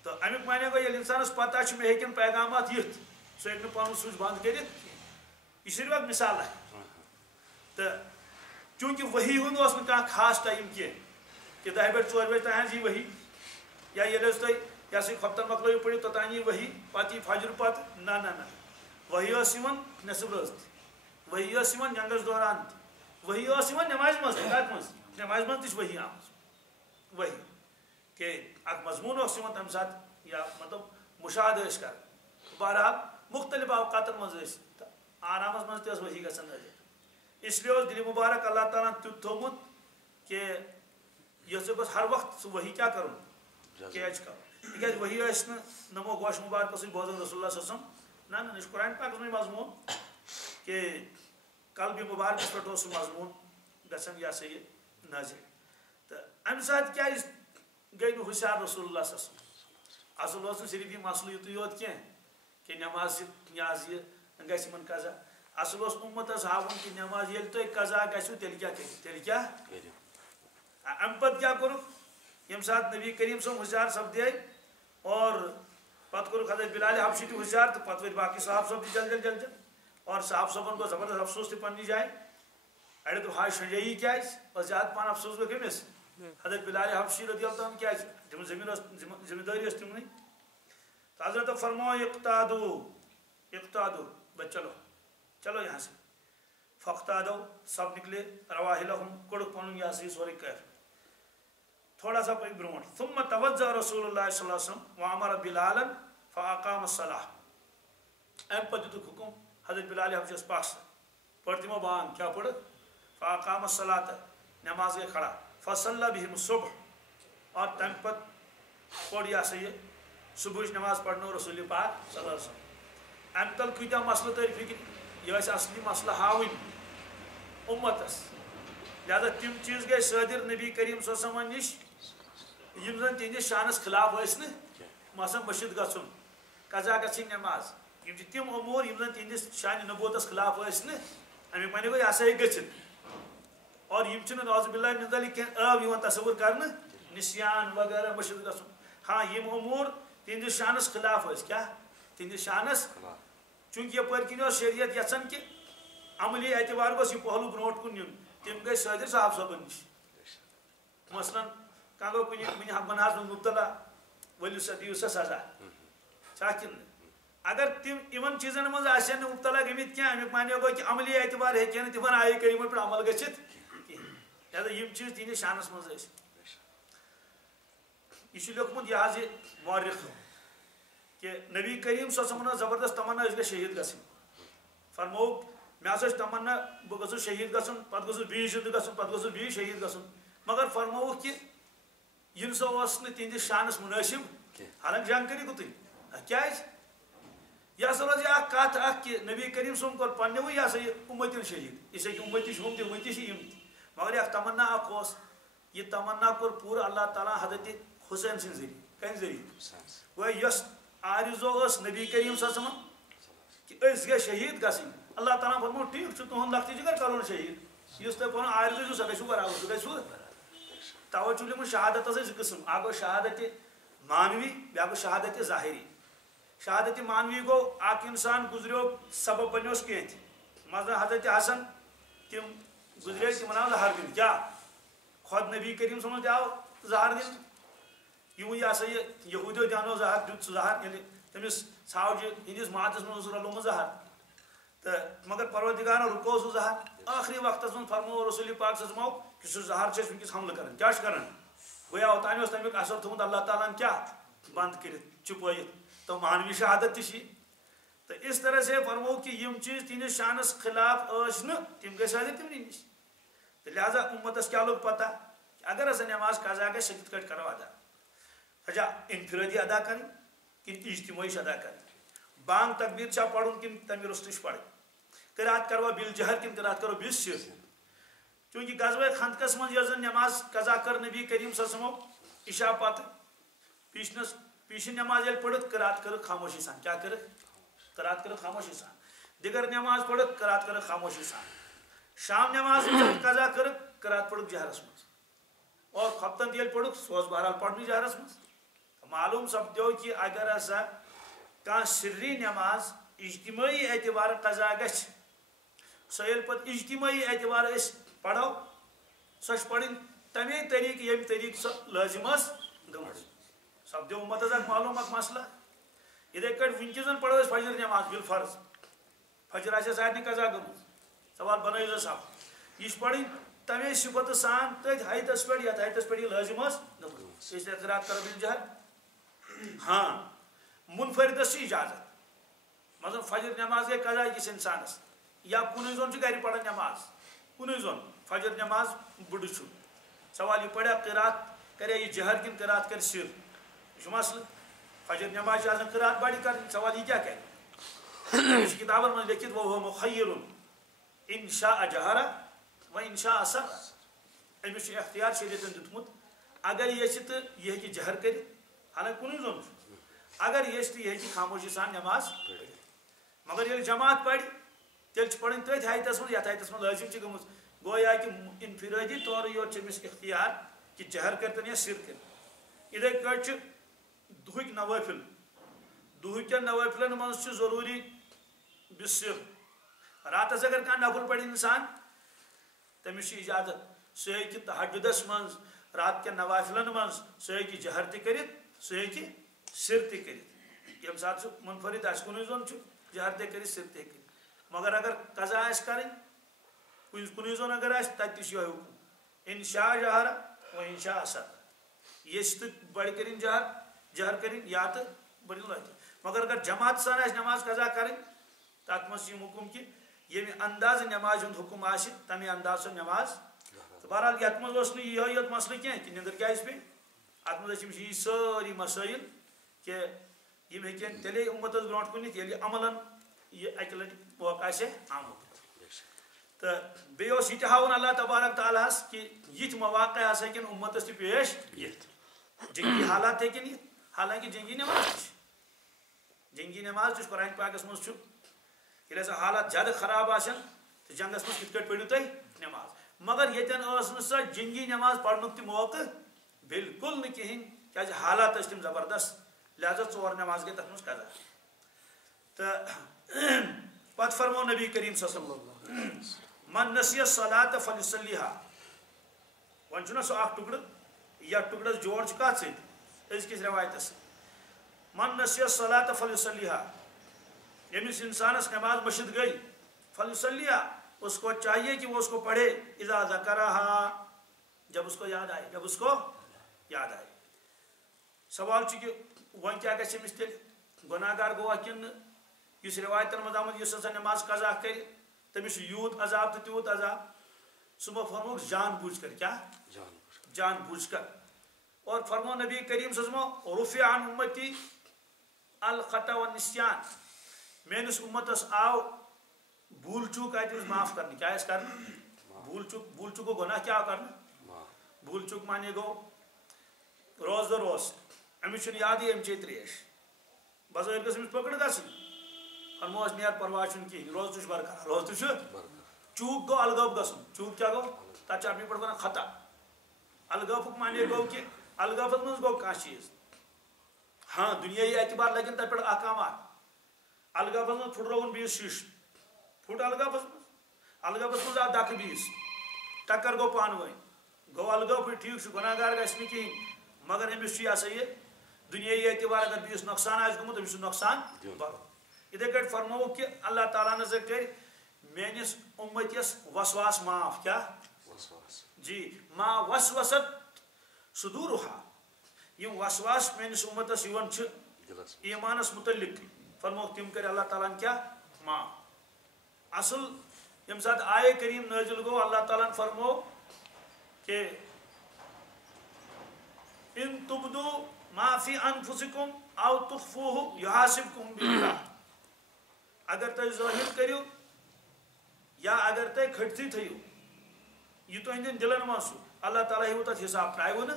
تہٕ امیُک معنی گوٚو ییٚلہِ انسانس پتہ چھُ مےٚ ہیٚکن پیغامات یِتھ سُہ ہیٚکہِ نہٕ پنُن سُچ بنٛد کٔرِتھ یہِ چھِ صرف اکھ مثال تہٕ چوٗنٛکہِ ؤحی ہُنٛد اوس نہٕ کانٛہہ خاص ٹایم کینٛہہ کہ 10 بجہِ 4 بجہِ تانۍ حظ یی ؤحی یا ییٚلہِ حظ تُہۍ یہِ ہسا یہِ خۄفتن مۄکلٲیِو پٔرِتھ توٚتانۍ یی ؤحی پتہٕ یی فجر پتہٕ نہ ؤحی ٲس یِوان نٮ۪صٕب رٲژ تہِ ؤحی ٲس یِوان جنگس دوران تہِ ؤحی ٲس یِوان نٮ۪مازِ منٛز تہِ کتھ منٛز نٮ۪مازِ منٛز تہِ چھِ ؤحی آمٕژ ؤحی کہ اکھ مضموٗن اوس یِوان تمہِ ساتہٕ یا مطلب مُشاہدٕ ٲسۍ کران بہرحال مُختلف اوقاتن منٛز ٲسۍ تہٕ آرامس منٛز تہِ ٲس ؤحی گژھان نٲزِل اس لیے اوس دِلہِ مُبارک اللہ تعالیٰ ہن تیُتھ تھوٚومُت کہ یۄس گوٚژھ ہر وقت سُہ ؤحی کیٛاہ کرُن کیچ کرُن تِکیٛازِ ؤحی ٲسۍ نہٕ نمو گوش مُبارکس سۭتۍ بوزان رسول اللہ صلی اللہ علیہ وسلم نہ یہِ چھُ قرآنہِ پاکس منٛز مضموٗن کہ قلبِ مُبارکس پٮ۪ٹھ اوس سُہ مضموٗن گژھان یہِ ہسا یہِ نٲزِل تہٕ امہِ ساتہٕ کیٛازِ گٔے نہٕ ہُشار رسول اللہ صلی اللہ علیہ وسلم اصل اوس نہٕ صرف یہِ مسلہٕ یُتُے یوت کینٛہہ کہ نٮ۪ماز یہِ حظ یہِ گژھِ یِمن قضا اصل اوس اُمتس ہاوُن کہ نٮ۪ماز ییٚلہِ تۄہہِ قضا گژھِو تیٚلہِ کیٛاہ کٔرِو تیٚلہِ کیٛاہ امہِ پتہٕ کیٛاہ کوٚرُکھ یم سات نبی کریم صاحب ہوشیار سپدے اور پتہ کور حضرت بلال حبشی تہ ہوشیار تو پتہ ور باقی صاحب صاحب جل جل اور صاحب صاحبن کو زبردست افسوس تہ پننی جائے اڑے تو ہائے شجائی کیا اور زیادہ پان افسوس گو کمس حضرت بلال حبشی رضی اللہ عنہ کیا تم ذمہ داری اس تمنی تو حضرت فرمایا اقتادو بس چلو یہاں سے فاقتادو سب نکلے رواحلہم کڑک پنن یہ سی سوری کر تھوڑا سا پک برونٹ ثم توجہ رسول اللہ صلی اللہ علیہ وسلم وامر بلالا فاقام الصلاة ام پتہ دتک حکم حضرت بلال حبشیس پاس پڑھ تمو بانگ کیا پڑھ فاقام الصلاة نماز گئی کھڑا فصلی بہم الصبح اور تم پت پڑھ یہ سا یہ صبح نماز پڑھنو رسول پاک صلی اللہ علیہ وسلم ام تل کتیا مسئلہ تر فکر یہ اصلی مسئلہ ہاون امتس لہذا تم چیز گئی صادر نبی کریم صلی اللہ علیہ وسلم نش یم زن تہندس شانس خلاف ٲسۍ نہٕ مثلا مسجد گژھُن قضا گژھٕنۍ نماز یم تم امور یم زن تہندس شان نبوتس خلاف ٲسۍ نہٕ امیُک معنی گوٚو یہِ ہسا ہیٚکہِ گٔژھِتھ اور یم چھِنہٕ نعوذ باللہ من ذلک کینٛہہ ٲو یِوان تصور کرنہٕ نسیان وغیرہ مسجد گژھُن ہاں یم امور تہندس شانس خلاف ٲسۍ کیٛاہ تہندس شانس چونکہ یپٲرۍ کِنۍ اوس شریعت یژھان کہ عملی اعتبار گوٚژھ یہِ پہلوٗ برونٛٹھ کُن نیُن تم گئی صادر صاحب صٲبن نش مثلاً کانٛہہ گوٚو کُنہِ گۄناہس منٛز مبتلا ؤلِو سا دِیِو سا سزا چھا کِنہٕ اگر تم یمن چیزن منٛز آسن نہٕ مبتلا گٔمٕتۍ کینٛہہ امیُک معنی گوٚو کہ عملی اعتبار ہیٚکہِ نہٕ تمن آیہِ کریٖمن پٮ۪ٹھ عمل گٔژھِتھ کینٛہہ لہذا یم چیز تہنٛدِس شانس منٛز ٲسۍ یہ چھُ لیوکھمُت یہِ حظ یہِ مورخ کہ نبی کریم صلی اللہ علیہ وسلم زبردست تمنا أسۍ گژھِ شہید گژھٕنۍ فرمووُکھ مےٚ ہسا چھِ تمنا بہٕ گوٚژھُس شہید گژھُن پتہٕ گوٚژھُس بیٚیہِ زِندٕ گژھُن پتہٕ گوٚژھُس بیٚیہِ شہید گژھُن مگر فرمووُکھ کہ یہِ نسا اوس نہٕ تہنٛدِس شانس مُنٲسِب حالانکہِ جنگ کٔرِو تُہۍ کیازِ یہ ہسا روزِ اکھ کتھ اکھ کہ نبی کریم صٲبن کوٚر پننیوٕے یہ ہسا یہِ اُمتیُن شہید یہِ ہیٚکہِ اُمتی چھِ ہُم تہِ اُمتی چھِ یِم تہِ مگر یہِ اکھ تمنا اکھ اوس یہِ تمنا کوٚر پوٗرٕ اللہ تعالیٰ حضرت حسین سٕنٛدِ ذٔریعہٕ کمہِ ذٔریعہٕ گوٚو یۄس آرزو ٲس نبی کریم صلی اللہ علیہ وسلم کہ أسۍ گٔژھۍ شہید گژھٕنۍ اللہ تعالیٰ فرمو ٹھیک تہد لۄکٹہِ جگر کرون شہید اس تۄہہِ پنُن آرزو چھُ سۄ گژھِو برابر سُہ گژھِ توے چھُ لیوٚکھمُت شہادتس ٲسۍ زٕ قٕسم اکھ گوٚو شہادتِ مانوی بیاکھ گوٚو شہادتِ ظاہری شہادتِ مانوی گوٚو اکھ انسان گُزریو سبب بنیوس کینٛہہ تہِ مثلاً حضرت حسن تِم گُزرے تِمن آو زہر دِنہٕ کیٛاہ خۄد نبی کریم صٲبن تہِ آو زہر دِنہٕ یِمو یہِ ہسا یہِ یہوٗدیو تہِ انو زہر دیُت سُہ زہر ییٚلہِ تٔمِس ژھاوجہِ ہِنٛدِس ماتس منٛز اوس رلومُت زہر تہٕ مگر پروردگارن رُکو سُہ زہر ٲخری وقتس منٛز فرموو رسول پاک صلی اللہ علیہ وسلم کہ سُہ زہر چھِ أسۍ وٕنکیٚس حملہٕ کران کیٛاہ چھُ کران گویا اوتانۍ اوس تمیُک اثر تھوٚومُت اللہ تعالیٰ ہن کیٛاہ بنٛد کٔرِتھ چھُپٲیِتھ تو مانوی شہادت تہِ چھِ تہٕ اس طرح سے فرموو کہ یم چیز تہنٛدِس شانس خلاف ٲسۍ نہٕ تِم گٔژھۍ حظ تِمنٕے نِش تہٕ لہذا اُمتس کیٛاہ لوٚگ پتہ اگر ہسا نٮ۪ماز قضا گژھِ سۄ کِتھ کٲٹھۍ کرو ادا سۄ چھا انفرٲدی ادا کرٕنۍ کِنہٕ اجتمٲعی چھِ ادا کرٕنۍ بانگ تقبیر چھا پرُن کِنہٕ تمہِ رُستٕے چھُ پرٕنۍ قرات کروا بِل جہر کِنہٕ قرات کرو بِل سِر چوٗنٛکہِ غزوہ خندقس منٛز یۄس زن نٮ۪ماز قضا کٔر نبی کریم صلی اللہ علیہ وسلمو عشاء پتہٕ پیشن نماز ییٚلہِ پٔرِتھ قرات کٔرٕکھ خاموشی سان کیٛاہ کٔرٕکھ قرات کٔرٕکھ خاموشی سان دِگر نماز پٔرِتھ قرات کٔرٕکھ خاموشی سان شام نماز قضا کٔرٕکھ قرات پٔرِکھ جہرس منٛز اور خۄفتن تہِ ییٚلہِ پوٚرُکھ سُہ اوس بہرحال پرنُے جہرس منٛز معلوم سپدیو کہ اگر ہسا کانٛہہ سری نماز اجتماعی اعتبار قضا گژھِ سۄ ییٚلہِ پتہٕ اجتماعی اعتبار أسۍ پرو سۄ چھِ پرٕنۍ تمے طریقہٕ ییٚمہِ طریقہٕ سۄ لٲزم ٲس گٔمٕژ سپدیو اُمتس اکھ معلوم اکھ مسئلہ یِتھے کٲٹھۍ وٕنکیٚس زن پرو أسۍ فجر نماز بالفرض فجر آسہِ سارنٕے قضا گٔمٕژ سوال بنٲیِو صاحب یہِ چھِ پرٕنۍ تمے صفتہٕ سان تٔتھۍ حیتس پٮ۪ٹھ یتھ حیتس پٮ۪ٹھ یہِ لٲزم ٲس گٔمٕژ أسۍ قرات کرو بِل جہر ہاں منفردس چھِ اجازت مثلاً فجر نماز گٔے قضا أکِس انسانس یا کُنُے زوٚن چھُ گرِ پران نماز کُنُے زوٚن فجر نماز بٕڈٕ چھُ سوال یہِ پریا قرات کریا یہِ جہر کِنہٕ قرات کرِ سر یہِ چھُ مسلہٕ فجر نماز چھِ آسان قرات بڑِ کرٕنۍ سوال یہِ کیٛاہ کرِ یہِ چھُ کِتابن منٛز لیکھِتھ وَہُوَ مُخَیِّرٌ اِن شاء جہرَ وَإِن شاء سَرَّ أمِس چھُ اختیار شریعتن دیُتمُت اگر یژھِ تہٕ یہِ ہیٚکہِ جہر کٔرِتھ حالانکہِ کُنُے زوٚن چھُ اگر یژھِ تہٕ یہِ ہیٚکہِ خاموشی سان نماز پٔرِتھ مگر ییٚلہِ جماعت پرِ تیٚلہِ چھِ پرٕنۍ تٔتھۍ حیتس منٛز یتھ حیتس منٛز لٲزم چھِ گٔمٕژ گویا کہ انفرٲدی طور یوت چھِ أمِس اختیار کہ جہر کٔرتن یا سر کٔرتن ادھے پہ دہک نوافل دہکن نوافلن من ضروری بسر راتس اگر کھانا نفل پڑھ انسان تمس اجازت سہ ہیکہ تہجدس من رات کن نوافلن من سہ ہیکہ جہر تہ کرت سہ ہیکہ سر تہ کرت یم سات سہ منفرد آس کن زون جہر تہ کرت سر تہ کرت مگر اگر قضا آس کریں کن زون اگر آس تت تہ یہ حکم ان شاء جہر و ان شاء سر یس تہ بڑھ کریں جہر کریں یا تو بڑھ لچ مگر اگر جماعت سان آس نماز قضا کریں تک مز یہ حکم کہ یمہ انداز نماز ہند حکم آسہ تمہ انداز سن نماز تو بہرحال یت مز یہ یوت مسئلہ کی کہ نندر کیا پہ ات مز یہ ساری مسائل کہ یم ہیکن تیلے امتس برونٹ کن نت ییلہ عملاً یہ اکہ لٹہ موقع آسہ آمت تو بیس یہ ہاؤن اللہ تبارک تعالیٰ ہس کہ یہ مواقع ہکن امتس تہ پیش یت جنگی حالات ہیکن یت حالانکہ جنگی نماز تہ قرآن پاکس مز یل ہسا حالات زیادہ خراب آسن تو جنگس مز کت پٲٹھۍ پٔرِو تُہۍ نماز مگر یتن ٲس نہٕ سۄ جنگی نماز پرنُک تہِ موقع بالکل نہٕ کِہیٖنۍ کیازِ حالات ٲسۍ تِم زبردست لہذا 4 نماز گٔے تتھ منٛز قضا تہٕ پتہٕ فرمو نبی کریم صلی اللہ علیہ وسلم من نسی الصلاۃ فلیصلیھا وۄنۍ چھُنہ سُہ اکھ ٹُکڑٕ یتھ ٹُکڑس جوڑ چھُ کتھ سۭتۍ أزکِس رٮ۪وایتس سۭتۍ من نسی الصلاۃ فلیصلیھا یمس انسانس نماز مشد گئی فلیصلیھا اس کو چاہیے کہ وہ اس کو پڑھے اذا ذکرہا جب اس کو یاد آئے سوال چھ کہ ون کیا گژھِ أمِس تیٚلہِ گۄناہ گار گوٚوا کِنہٕ نہٕ یُس رِوایتن منٛز آمُت یُس ہسا نماز قضا کرِ تٔمِس چھُ یوٗت عذاب تہٕ تیوٗت عذاب صبح فرموک جان بوجھ کر کیا جان بوجھ کر اور فرمو نبی کریم صلی اللہ علیہ وسلم رفع عن امتی الخطا والنسیان میانس امتس آو بھول چوک آئی معاف کرنے کیا اس کرنا بھول چوک کو گناہ کیا کرنا بھول چوک مانے گو روز دہ روز امس یاد ام چے تریش بظاہر گھس امس پکڑ گھن فرموس نیر پرواہ کہین روز تہ برقرار روز تہ چوک گو الگوب گھن چوک کیا گو تک عربی پہ ونان خطا الگوفک مانے گو کہ الگوفس مز گو کھانا چیز ہاں دنیائی اعتبار لگن تر پہ احکامات الگوفس مز پھٹرون بیس شیش پھٹ الگوفس مز آو دکہ بیس ٹکر گو پانوین گو الگوف ٹھیک گناہ گار گھس نہ کہین مگر امس یہ سا یہ دنیائی اعتبار اگر بیس نقصان آس گومت امس نقصان برو اتھے پہ فرمو کہ اللہ تعالیٰ نظر کر میانس امتس وسواس معاف کیا جی ما وسوست صدورها یم وسواس میانس امتس یوان چھ ایمانس متعلق فرمو تم کر اللہ تعالیٰ کیا معاف اصل یم سات آئے کریم نازل گو اللہ تعالیٰ فرمو کہ ان تبدو ما فی انفسکم او تخفوه یحاسبکم باللہ اگر تہ ظاہر کریو یا اگر تہ کھٹتی تھیو یہ تہندین دلن مز اللہ تعالیٰ ہیو تت حساب ترائیو نا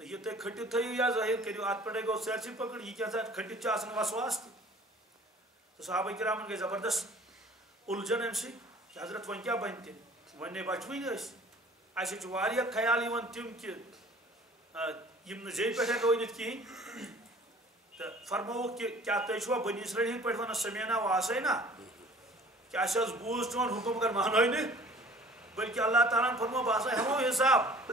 تو یہ تہ کھٹت تھیو یا ظاہر کریو ات پہ گو سرسی پکڑ یہ کیا کھٹت آسان وسواس تو صحابہ کرامن گئی زبردست الجھن ام سی کہ حضرت ون کیا بن تم ون بچوی اس خیال تم کہ یم زی پہ ہیکو ونت کہین تو فرمو کہ کیا تھی چھوا بنی اسرائیل ہند پہ ونان سمینا و آسینا کہ اس بوز چون حکم کر مانوی نا بلکہ اللہ تعالیٰ فرمو باسا ہمو حساب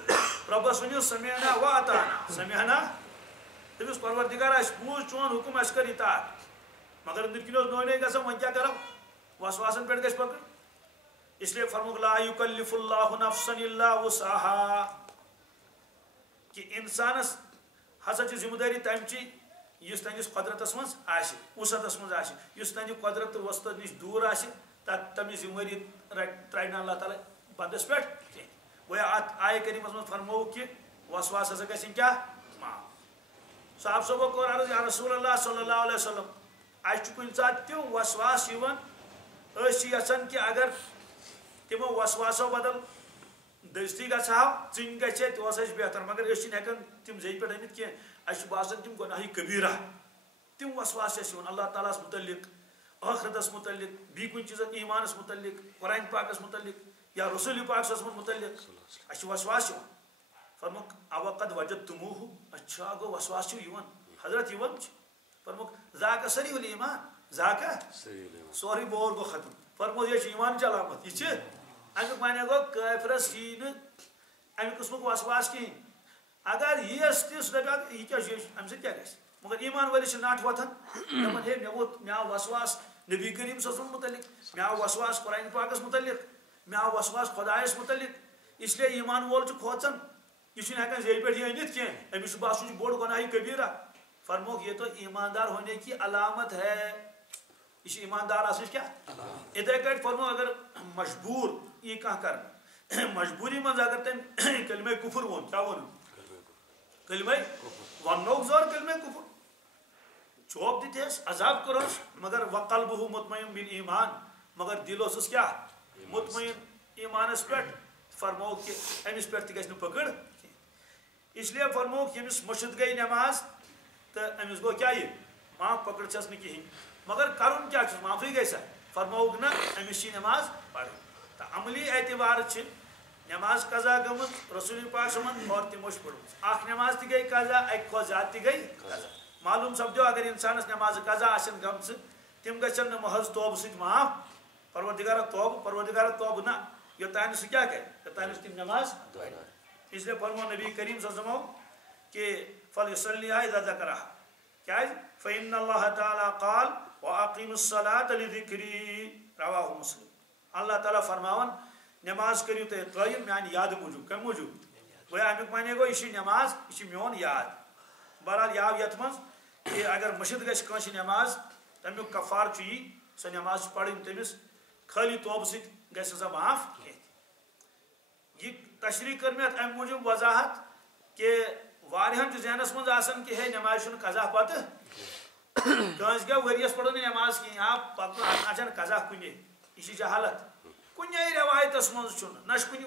ربس ونو سمینا و اطانا سمینا تمس پروردگار اس بوز چون حکم اس کر اطاعت مگر اندر کنو نونے گا ون کیا کرو وسواسن پہ گھس پکڑ اس لیے فرموک لا یکلف اللہ نفسا الا وسعها کہ انسانس ہسا ذمہ داری تمچی اس تہندس قدرتس مز وسعتس مز اس تہندِ قدرت وسطت نش دور تمہ ذمہ داری ترائنا اللہ تعالیٰ بندس پہ گویا ات آئے کریمس مز فرمو کہ وسواس ہسا گھن کیا معاف صاحب صبح کور عرض یا رسول اللہ صلی اللہ علیہ وسلم اس کن سات تم وسواس یژھان کہ اگر تمو وسواسو بدل دستی گھو ژن گھے تو بہتر مگر ہیکان تم زی پہ أنت کی باسان تم گناہ کبیرہ تم وسواس اللہ تعالیٰ متعلق آخرتس متعلق بی کن چیز ایمانس متعلق قرآن پاکس متعلق یا رسول پاک صلی اللہ علیہ وسلم متعلق وسواس فرموک اوقد وجدتموہ اچھا گو وسواس یوان حضرت یوان فرموک ذاک سریع الایمان ذاک سوری بور گو ختم فرمو یہ ایمان چلامت یہ امیک معنی گو کافرس یہ امی قسمک وسواس کہیں اگر یہ سہ دپہ یہ کیا ام سب کیا گھس مگر ایمان ولس نٹ وتھان دپان ہے مے آو وسواس نبی کریم صلی اللہ علیہ وسلم متعلق مے آو وسواس قرآن پاکس متعلق مے آو وسواس خدایس متعلق اس لیے ایمان وول کھوژان یہ ہیکان زیر پہ یہ انت کی امس باسان بوڑ گناہ کبیرہ فرموک یہ تو ایماندار ہونے کی علامت ہے یہ ایماندار آسن کیا اتھے کٹ فرمو اگر مجبور یہ کھانا کرنا مجبوری من اگر تم کلمہ کفر وون کیا ون کلمہ ونو زور کلمہ کفر چوب دیتس عذاب کرس مگر وقلبہ مطمئن بالایمان مگر دل اس کیا مطمئن ایمانس پہ فرمو کہ امس پہ تہ گھس پکڑ اس لیے فرمو کہ امس مشد گئی نماز تو امس گو کیا یہ معاف پکڑ چھس نہ کہین مگر کرن کیا چھس معافی گئی سا فرموک نا امس نماز پڑھ تو عملی اعتبار نماز قضا گمت رسول پاک صمد اور تموش پڑھ اخ نماز تہ گئی قضا اک کھو زیادہ تہ گئی قضا معلوم سپدو اگر انسانس نماز قضا آسن گمت تم گھن نہ محض توبہ ست معاف پروردگار توبہ نا یوتان سہ کیا کرے یوتان تم نماز اس لیے فرمو نبی کریم صلی اللہ علیہ وسلم کہ فلیصلیھا اذا ذکرھا کیا فإن اللہ تعالی قال وأقیموا الصلاة لذکری رواہ مسلم اللہ تعالیٰ فرماون نماز کریو تہ قائم میانہ یاد موجود کم موجود گویا امیک معنی گو یہ نماز یہ میون یاد بہرحال یہ یت من کہ اگر مشد گھس کنس نماز تمیک کفار یہ سہ نماز پڑھن تمس خالی توبہ ست گھس سا معاف یہ تشریح کر میں ام موجود وضاحت کہ واریہن ذہنس من آسان کہ ہے نماز قضا پتہ کنس گیا وریس پڑھو نماز کہیں آپ پکان قضا کنے یہ جہالت کنے روایتس من نہ کن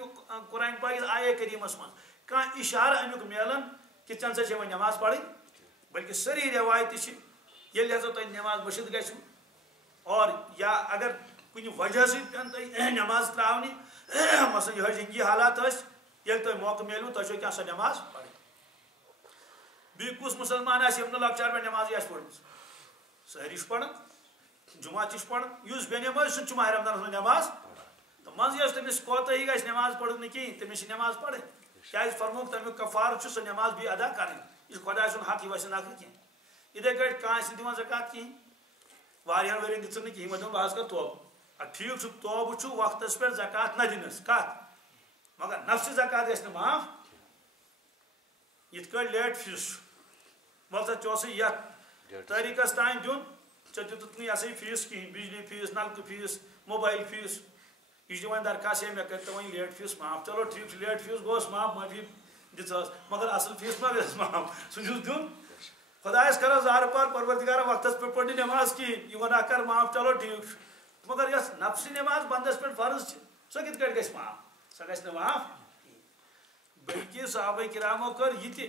قرآن پاک آیہ کریمس من کھانا اشارہ امیک ملان کہ ژن سا چھ نماز پڑھیں بلکہ سری روایت یل ہسا تہ نماز مشد گھو اور یا اگر کن وجہ سن تہ نماز تراونی مثلا یہ جنگی حالات یل تہ موقع ملو تہ چھو کیا سا نماز پڑھیں بی کس مسلمان یم لکچار پہ نماز پڑھ سہری پڑھان جمعہ تہ پڑھان اس بے نماز سہ ماہ رمضان من نماز تو من یس تمس کوتاہی گھس نماز پڑھن کہیں تمس نماز پڑھیں کیا فرموک تمیک کفار سہ نماز بھی ادا کریں یہ خدا سن حق یہ ویسے نہ کی اتھے کٹ کھانا دان زکات کہیں واریہن ورین دن نا کہیں دن بہت کر توبہ ٹھیک توبہ وقت پہ زکات نہ دنس کت مگر نفس زکات گھس معاف یت کٹ لیٹ فیس مل سا چوسے یت تاریخس تان دن ٹھیک دت یہ سا فیس کہیں بجلی فیس نلکہ فیس موبائل فیس یہ دان درخواست ہے مے کر ون لیٹ فیس معاف چلو ٹھیک لیٹ فیس گوس معاف معافی دس مگر اصل فیس ما گھس معاف سہ دن خدایس کرو زار پار پروردگار وقت پہ پڑھ نماز کی یہ گناہ کر معاف چلو ٹھیک مگر یس نفس نماز بندس پہ فرض سہ کت کٹ گھس معاف سہ گھس معاف بلکہ صحابہ کرامو کر یہ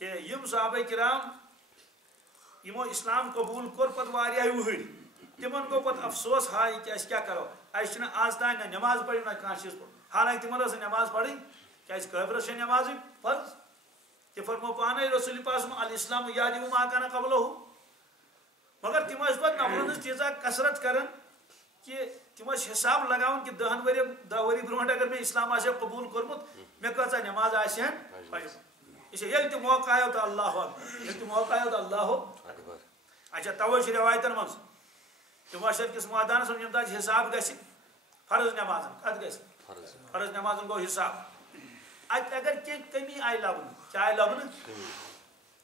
کہ یم صحابہ کرام یمو اسلام قبول کور پتہ واریاہ وہر تمن گو پتہ افسوس ہائے کہ اس کیا کرو اس آز تان نہ نماز پڑھی نہ کھانا چیز پڑھ حالانکہ تمن ٲس نماز پڑھی کیا قبرس سے نماز فرض تہ فرمو پانے رسول پاک الاسلام یادی ما کان قبلہ مگر تم پتہ نفرن تیزا کثرت کران کہ تم حساب لگاون کہ 10 وری برونٹ اگر میں اسلام آسے قبول کورمت مے کۭژاہ نماز آسن پڑھ اس یل تہ موقع آو تو اللہ اکبر یل تہ موقع آو تو اللہ اکبر اچھا توجہ روایتن من جمعہ کس میدانس من یم حساب گژھِ فرض نماز کت گژھِ فرض نماز گو حساب ات اگر کی کمی آئی لبن کیا آئی لبن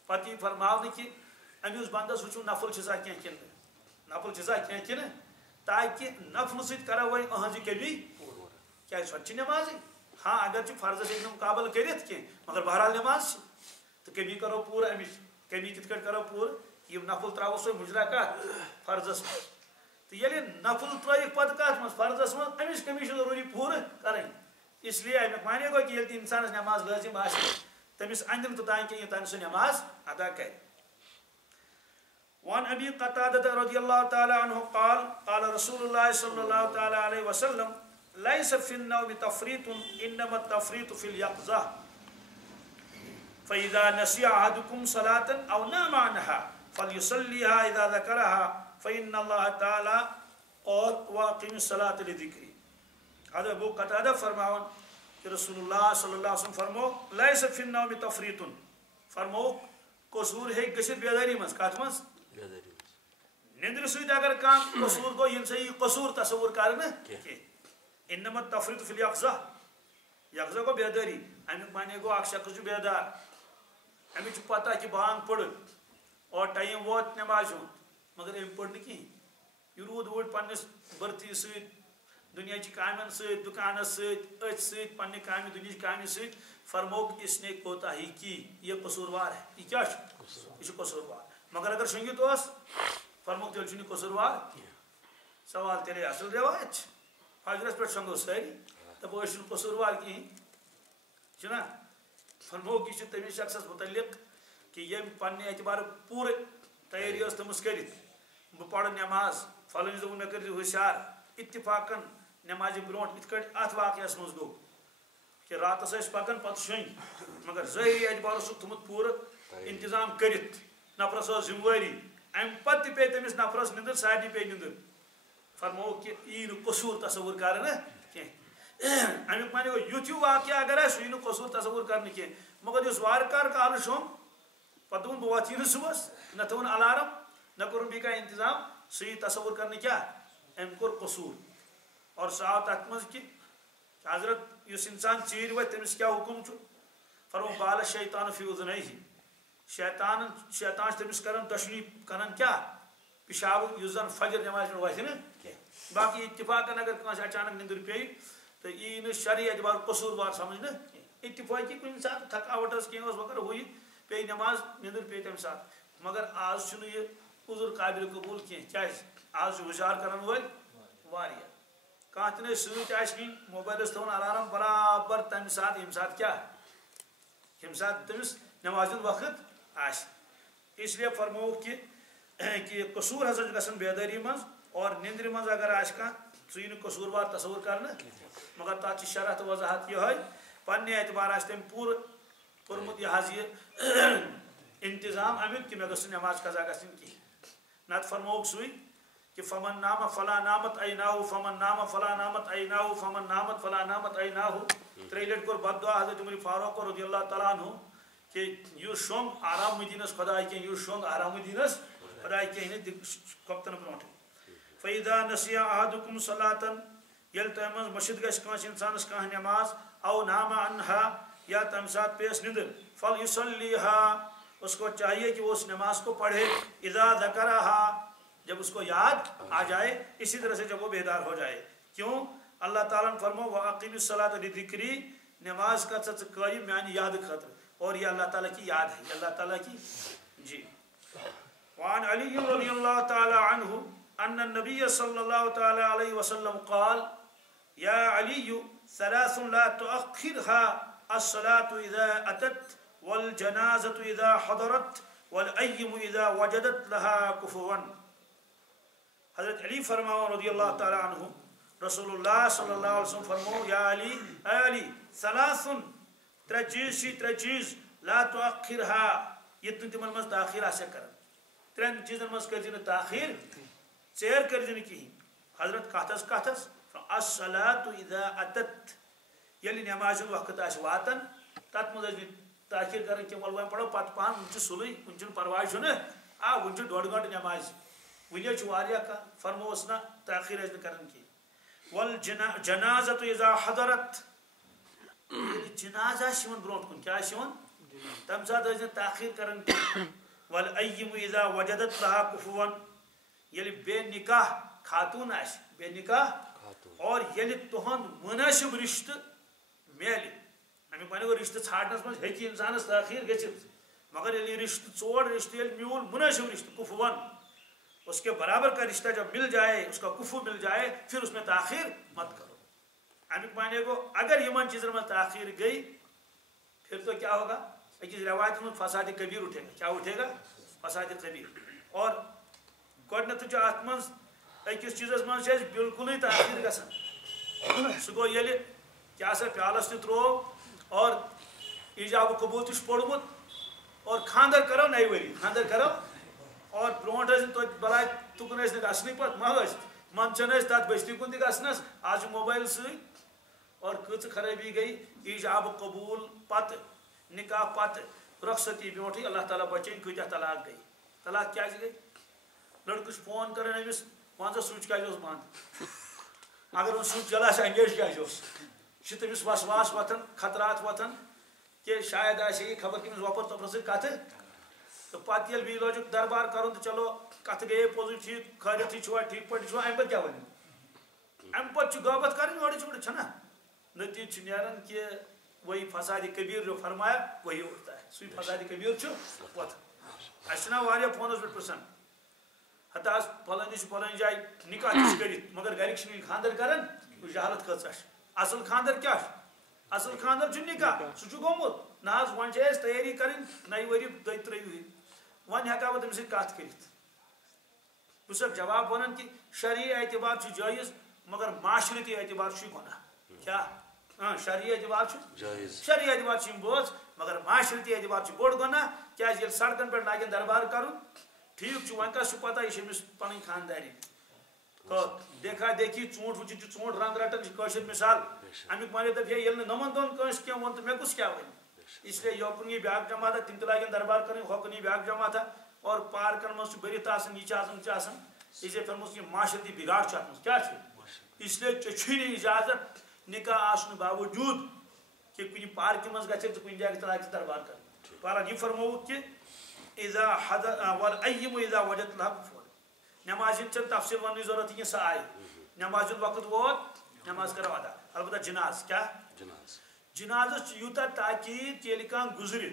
پتہ یہ فرماؤ کہ امس بندس وچو نفل چھزا کی کن نفل چھزا کی تاکہ نفل ست کرو وی اہذ کمی کیا سو نماز ہاں اگر فرض ہیکہ مقابل کرت کی مگر بہرحال نماز تو کمی کرو پور امچ کمی کت کٹ کرو پور یہ نفل تراو سو مجرا کت فرضس تو یل نفل ترائک پتہ کت من فرضس من امچ کمی ضروری پور کریں اس لیے امیک معنی گو کہ یل انسانس نماز لازم آس تمس اندن توتان کہ یوتان سہ نماز ادا کر وعن ابی قتادہ رضی اللہ تعالی عنہ قال قال رسول اللہ صلی اللہ تعالی علیہ وسلم ليس في النوم تفريط انما التفريط في اليقظه فإذا نسي أحدكم صلاة أو نام عنها فليصليها إذا ذكرها فإن الله تعالى اور واقم الصلاة لذکری. حضرت ابو قتادہ فرماون کہ رسول اللہ صلی اللہ علیہ وسلم فرمو لیس فی النوم تفریط فرمو قصور ہے گژھِتھ بیداری منٛز کتھ منٛز نندر سۭتۍ اگر کانٛہہ قصور گوٚو یِم سا یہِ قصور تصور کرنہٕ کینٛہہ انما التفریط فی الیقظہ یقظہ گوٚو بیداری امیُک معنی گوٚو اکھ شخص چھُ بیدار أمِس چھُ پتہ کہ بانگ پٔڑ اور ٹایم ووت نمازِ ہُنٛد مگر أمۍ پٔر نہٕ کِہیٖنۍ یہ روٗد ووٗٹھ پننِس بٔرتھی سۭتۍ دُنیاہچہِ کامٮ۪ن سۭتۍ دُکانس سۭتۍ أتھۍ سۭتۍ پننہِ کامہِ دُنیاہچہِ کامہِ سۭتۍ فرموک اس نے کوتاہی کی یہ قصوروار ہے یہ کیا یہ قصوروار مگر اگر شونگِتھ اوس فرموک تیٚلہِ چھُنہٕ یہِ قصوروار کینٛہہ سوال تیٚلے اصل روایت چھِ فجرس پٮ۪ٹھ شۄنٛگو سٲری دپو أسۍ چھِنہٕ قصوروار کِہیٖنۍ چھُنا فرموک یہِ چھُ تٔمِس شخصس متعلق کہ ییٚمۍ پننہِ اعتبارٕ پوٗرٕ تیٲری ٲس تٔمِس کٔرِتھ بہٕ پرٕ نٮ۪ماز فلٲنِس دوٚپُن مےٚ کٔرۍزِ ہوشیار اتفاقن نمازِ برونٛٹھ یِتھ کٔٹھۍ اتھ واقعس منٛز گوٚو کہ راتس ٲسۍ پکان پتہٕ شۄنٛگۍ مگر ظٲہری اعتبار اوسُکھ تھوٚمُت پوٗرٕ انتظام کٔرِتھ نفرس ٲس ذمہٕ وٲری امہِ پتہٕ تہِ پیٚیہِ تٔمِس نفرس نِندٕر سارنٕے پیٚیہِ نِندٕر فرمووُکھ کہ یی نہٕ قصوٗر تصور کرنہٕ کینٛہہ امیُک معنی گوٚو یُتھ ہیوٗ واقعہ اگر آسہِ سُہ یی نہٕ قصوٗر تصور کرنہٕ کینٛہہ مگر یُس وارٕ کارٕ کالہٕ شۄنٛگ پتہٕ دوٚپُن بہٕ وۄتھٕے نہٕ صُبحس نہ تھوٚوُن الارم نہ کوٚرُن بیٚیہِ کانٛہہ انتظام سُہ یی تصور کرنہٕ کیٛاہ أمۍ کوٚر قصوٗر اور سُہ آو تتھ منٛز کہ حضرت یُس انسان ژیٖرۍ وۄتھِ تٔمِس کیٛاہ حُکم چھُ فرمو بال شیطان فی اذنیہ شیطان چھُ تٔمِس کران دۄشوٕنی کنن کیٛاہ پِشابُک یُس زن فجر نٮ۪مازِ پٮ۪ٹھ وۄتھِ نہٕ کینٛہہ باقٕے اتفاقن اگر کٲنٛسہِ اچانک نِندٕر پیٚیہِ تہٕ یی نہٕ شرعی اعتبار قصوٗروار سمجھنہٕ کینٛہہ اتفٲقی کُنہِ ساتہٕ تھکاوٹ ٲس کینٛہہ اوس وغیرہ ہُہ یہِ پیٚیہِ نٮ۪ماز نِندٕر پیٚیہِ تمہِ ساتہٕ مگر آز چھُنہٕ یہِ عذر قابل قبوٗل کینٛہہ کیٛازِ آز چھُ ہُشار کرن وٲلۍ واریاہ کانٛہہ تہِ نہٕ سۭتۍ آسہِ کِہیٖنۍ موبایلس تھوٚوُن الارم برابر تمہِ ساتہٕ ییٚمہِ ساتہٕ کیٛاہ ییٚمہِ ساتہٕ تٔمِس نٮ۪مازِ ہُنٛد وقت آسہِ اس لیے فرمووُکھ کہ قصوٗر ہسا چھُ گژھان بیدٲری منٛز اور نِندرِ منٛز اگر آسہِ کانٛہہ سُہ یی نہٕ قصوٗروار تصور کرنہٕ مگر تتھ چھِ شرح تہٕ وضاحت یِہوٚے پننہِ اعتبار آسہِ تٔمۍ پوٗرٕ کوٚرمُت یہِ حظ یہِ انتظام امیُک کہ مےٚ گٔژھ نہٕ نٮ۪ماز قضا گژھٕنۍ کِہیٖنۍ نتہٕ فرمووُکھ سُے کہ فمن نام فلا نامت عیناہُ فمن نام فلا نامت عیناہُ فمن نامت فلا نامت عیناہُ ترٛیٚیہِ لٹہِ کوٚر بد دعا حضرت عمر فاروق رضی اللہ تعالیٰ عنہ کہ یُس شۄنٛگ آرام دِنس خۄداے کینٛہہ یُس شۄنٛگ آرام دِنس خۄداے کینٛہہ کۄپتن برونٛٹھٕے فإذا نسي أحدكم صلاة ییٚلہِ تۄہہِ منٛز مٔشِد گژھِ کٲنٛسہِ انسانس کانٛہہ نٮ۪ماز او نام عنها یا تمہِ ساتہٕ پیٚیس نِندٕر فليصليها اس کو چاہیے کہ وہ اس نماز کو پڑھے اذا ذکرها جب اس کو یاد آ جائے اسی طرح سے جب وہ بیدار ہو جائے کیوں اللہ تعالیٰ نے فرمو وَأَقِمِ الصَّلَاةَ لِذِكْرِي نماز کا قائم یعنی یاد خاطر اور یہ اللہ تعالیٰ کی یاد ہے یہ اللہ تعالیٰ کی جی وعن علی رضی اللہ تعالی عنہ ان النبی صلی اللہ تعالی علیہ وسلم قال یا علی ثلاث لا تؤخرها الصلاة اذا اتت والجنازة اذا حضرت والأيم اذا وجدت لها كفوا حضرت علی فرماؤ رضی اللہ تعالی عنہ رسول اللہ صلی اللہ علیہ وسلم فرمو یا علی اے علی ثلاثن ترے چیز لا تؤخرها یہ تمن مز تاخیر آسے کرن ترین چیزن مز کرزِ نہٕ تاخیر ژیر کرزِ نہٕ کِہیٖنۍ حضرت کتھس الصلاة اذا اتت ییٚلہِ نٮ۪مازِ ہُنٛد وقت آسہِ واتان تتھ منٛز ٲسۍ نہٕ تاخیر کران کینٛہہ وۄنۍ پرو پتہٕ پہن وُنہِ چھُ سُلُے وُنہِ چھُنہٕ پرواے چھُنہٕ وُنہِ چھُ ڈۄڈ گٲنٛٹہٕ نٮ۪مازِ وُنہِ چھُ واریاہ کانٛہہ فرمووُس نہ تاخیر ٲسۍ نہٕ کران کینٛہہ والجنازة اذا حضرت ییٚلہِ جناز آسہِ یِوان برونٛٹھ کُن کیٛاہ آسہِ یِوان تمہِ ساتہٕ ٲسۍ نہٕ تاخیر کران کینٛہہ والأيم اذا وجدت لها كفوا ییٚلہِ بے نکاح خاتون آسہِ بے نکاح اور ییٚلہِ تُہُنٛد مُنٲسِب رشتہٕ میلہِ امیُک معنی گوٚو رشتہٕ ژھانڈنس منٛز ہیٚکہِ انسانس تاخیر گٔژھِتھ مگر ییٚلہِ رشتہٕ ژور رشتہٕ ییٚلہِ میوٗل مُنٲسِب رشتہٕ کفوًا اس کے برابر کا رشتہ جب مل جائے اس کا کفو مل جائے پھر اس میں تاخیر مت کرو امیک معنی گو اگر یمن چیزن میں تاخیر گئی پھر تو کیا ہوگا اکس روایت میں فساد کبیر اٹھے گا کیا اٹھے گا فساد کبیر اور گۄڈنیٚتھ چھُ اتھ منٛز أکِس چیٖزس منٛز چھِ أسۍ بالکُلٕے تاخیر گژھان سُہ گوٚو ییٚلہِ کیٛاہ سا پیالس تہِ ترٛوو اور ایجاب قبوٗل تہِ چھُ پوٚرمُت اور خاندر کرو نئی وری خاندر کرو اور برونٹ تو بلائے تکن گھنی پہ محض منچن تک بستی کن تس آج موبائل ست اور کچھ خرابی گئی ایجاب قبول پت نکاح پت رخصتی برونٹھے اللہ تعالیٰ بچن کتیا طلاق گئی طلاق کیا گئی لڑکس فون کران امس ون سوچ کیا بند اگر وہ سوچ چلا انگیج کیا تمس وسواس وتھان خطرات وتھان کہ شاید آسے یہ خبر کمس وپر تپر ست کت تو پتہ یل بی لوجک دربار کرن تو چلو کت گئے پوز ٹھیک خیریت چھوا ٹھیک پہ چھوا ام پتہ کیا ون ام پتہ غیبت کریں اوڑ چھوڑ چھنا نتیجہ نیران کہ وہی فساد کبیر جو فرمایا وہی اٹھتا ہے سی فساد کبیر چھ وتھان اسنا واریاہ فونس پہ پرسان حتہ پلن جائے نکاح تہ کرت مگر گرک چھ خاندر کران جہالت کۭژاہ اصل خاندر کیا اصل خاندر چھ نکاح سہ گومت نا ون تیاری کریں نئی وری دۄیہِ ترٛیٚیہِ ون ہیکا بہ تمس کت کرت بہ جواب ونان کہ شرعی اعتبار چھ جائز مگر معاشرتی اعتبار چھ گناہ کیا شرعی اعتبار جائز شرعی اعتبار چھ بوز مگر معاشرتی اعتبار چھ بوڑ گناہ کیا یل سڑکن پہ لاگن دربار کرن ٹھیک ون کس پتہ یہ پن خانداری تو دیکھا دیکھی ژوٗنٛٹھ وچن ژوٗنٛٹھ رنگ رٹان مثال امیک ون دپ یل نمن دون کنس کی ون تو مے کس کیا ون اس لیے یوکن یہ بیاکھ جماعت تم تہ لاگن دربار کریں ہوکن یہ بیاکھ جماعت اور پارکن من برت یہ اس لیے فرموس یہ معاشرتی بگاڑ کیا اس لیے ٹھیک اجازت نکاح آسن باوجود کہ کن پارکہ من گھر تو کن جائے لاگ دربار کر پارا یہ فرموک کہ اذا والأيم اذا وجدت لها كفوا نماز چھ تفصیل ون ضرورت یہ سا آئی نماز وقت ووت نماز کرو ادا البتہ جناز کیا جنازس یوتا تاکید یل کان گزر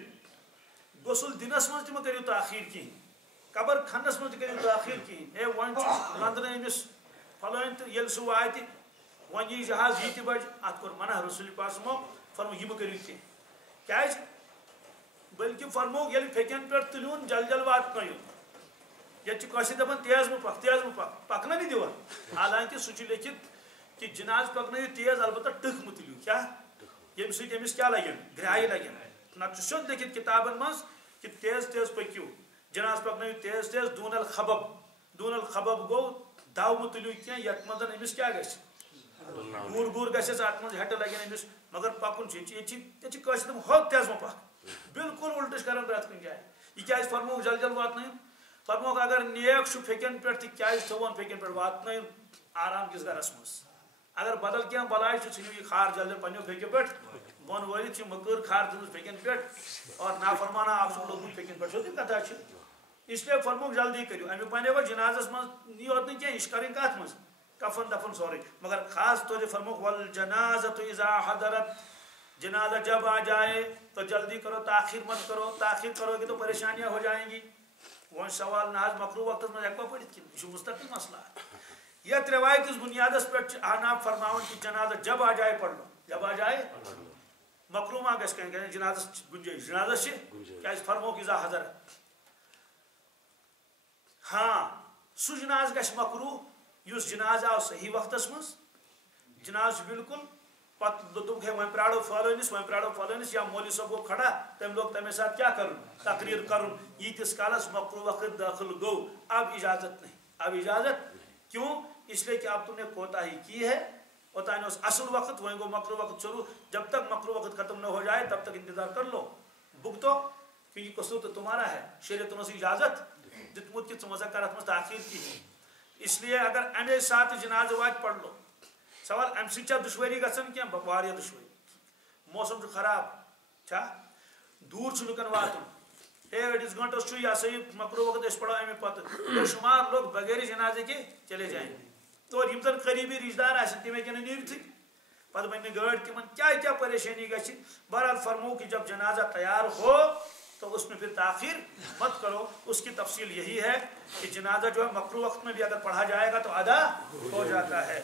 غسل دنس من تم کرو تاخیر کہیں قبر کھنس من کرو تاخیر کہیں اے ون لندن امس فلان تو یل سہ وات ون یہ جہاز یہ بج ات کور منع رسول پاک فرمو یہ کرو کیا بلکہ فرمو یل پھکن پہ تلون جل جل وات یہ دپان تیز مہ پکنا نہیں دیوان حالانکہ سہ لیکھت کہ جناز پکنو تیز البتہ ٹک متلیو کیا یم سۭتۍ أمِس کیا لگن گرایہ لگن نہ سیود لیکھت کتابن مز کہ تیز تیز پکیو جناز پکنو تیز تیز دون الخبب گو دو متلیو کی یت مز امس کیا گھس گور گور گھس ات مز ہٹ لگن امس مگر پکن یہ ہو تیز مہ پک بالکل الٹس کران پرت کن جائے یہ کیا فرموک جل جل واتن فرموک اگر نیک پھکن پہ کیا تھون پھکن پہ واتن آرام کس گرس مز اگر بدل کیا بلائی ژھنو یہ خار جل جل پنو پھکہ پہ بن ولت مکر خار دن پھکن پہ اور نافرمانہ آپ لوگ پھکن پہ سو کتھا اس لیے فرموک جلدی کرو امیک ون جنازس من یوت نا کی کریں کت مز کفن دفن سورے مگر خاص طور فرموک والجنازۃ اذا حضرت جنازہ جب آ جائے تو جلدی کرو تاخیر مت کرو تاخیر کرو گے تو پریشانیاں ہو جائیں گی وہ سوال نہ مکروہ وقت میں ہیکو پڑھت یہ مستقل مسئلہ یہ روایت اس بنیاد پہ آناب فرماون کہ جنازہ جب آ جائے پڑھ لو جب آ جائے مکروہ ما گھس کہ جنازہ گنجائش جنازہ سے کیا فرمو کہ اذا حضرت ہاں سہ جناز گھس مکروہ اس جناز آو صحیح وقتس مز جناز بالکل پتہ دے ون پراڑو فلانس یا مولوی صاحب گو کھڑا تم لوگ تمے ساتھ کیا کرن تقریر کرن یتس کالس مکروہ وقت داخل گو اب اجازت نہیں اب اجازت کیوں اس لیے کہ اب تم نے کوتاہی کی ہے اوتان اصل وقت وہیں گو مکروہ وقت شروع جب تک مکروہ وقت ختم نہ ہو جائے تب تک انتظار کر لو بھگتو کیونکہ قصور تو تمہارا ہے شریعت نے اجازت دتمت کہ مذکرات میں تاخیر کی اس لیے اگر امے ساتھ جنازہ وات پڑھ لو سوال ام سچا دشواری گژھن کی واریاہ دشواری موسم خراب چھا دور چھ لکن واتن ہے اڑس گھنٹس چھ یہ صحیح مکروہ وقت اس پڑھو امی پتہ شمار لوگ بغیر جنازے کے چلے جائیں گے تو یم زن قریبی رشتہ دار آسن تم ہیکن نیرتھے پتہ بنہ گاڑی تمن کیا پریشانی گژھِ بہرحال فرمو کہ جب جنازہ تیار ہو تو اس میں پھر تاخیر مت کرو اس کی تفصیل یہی ہے کہ جنازہ جو ہے مکروہ وقت میں بھی اگر پڑھا جائے گا تو ادا ہو جاتا ہے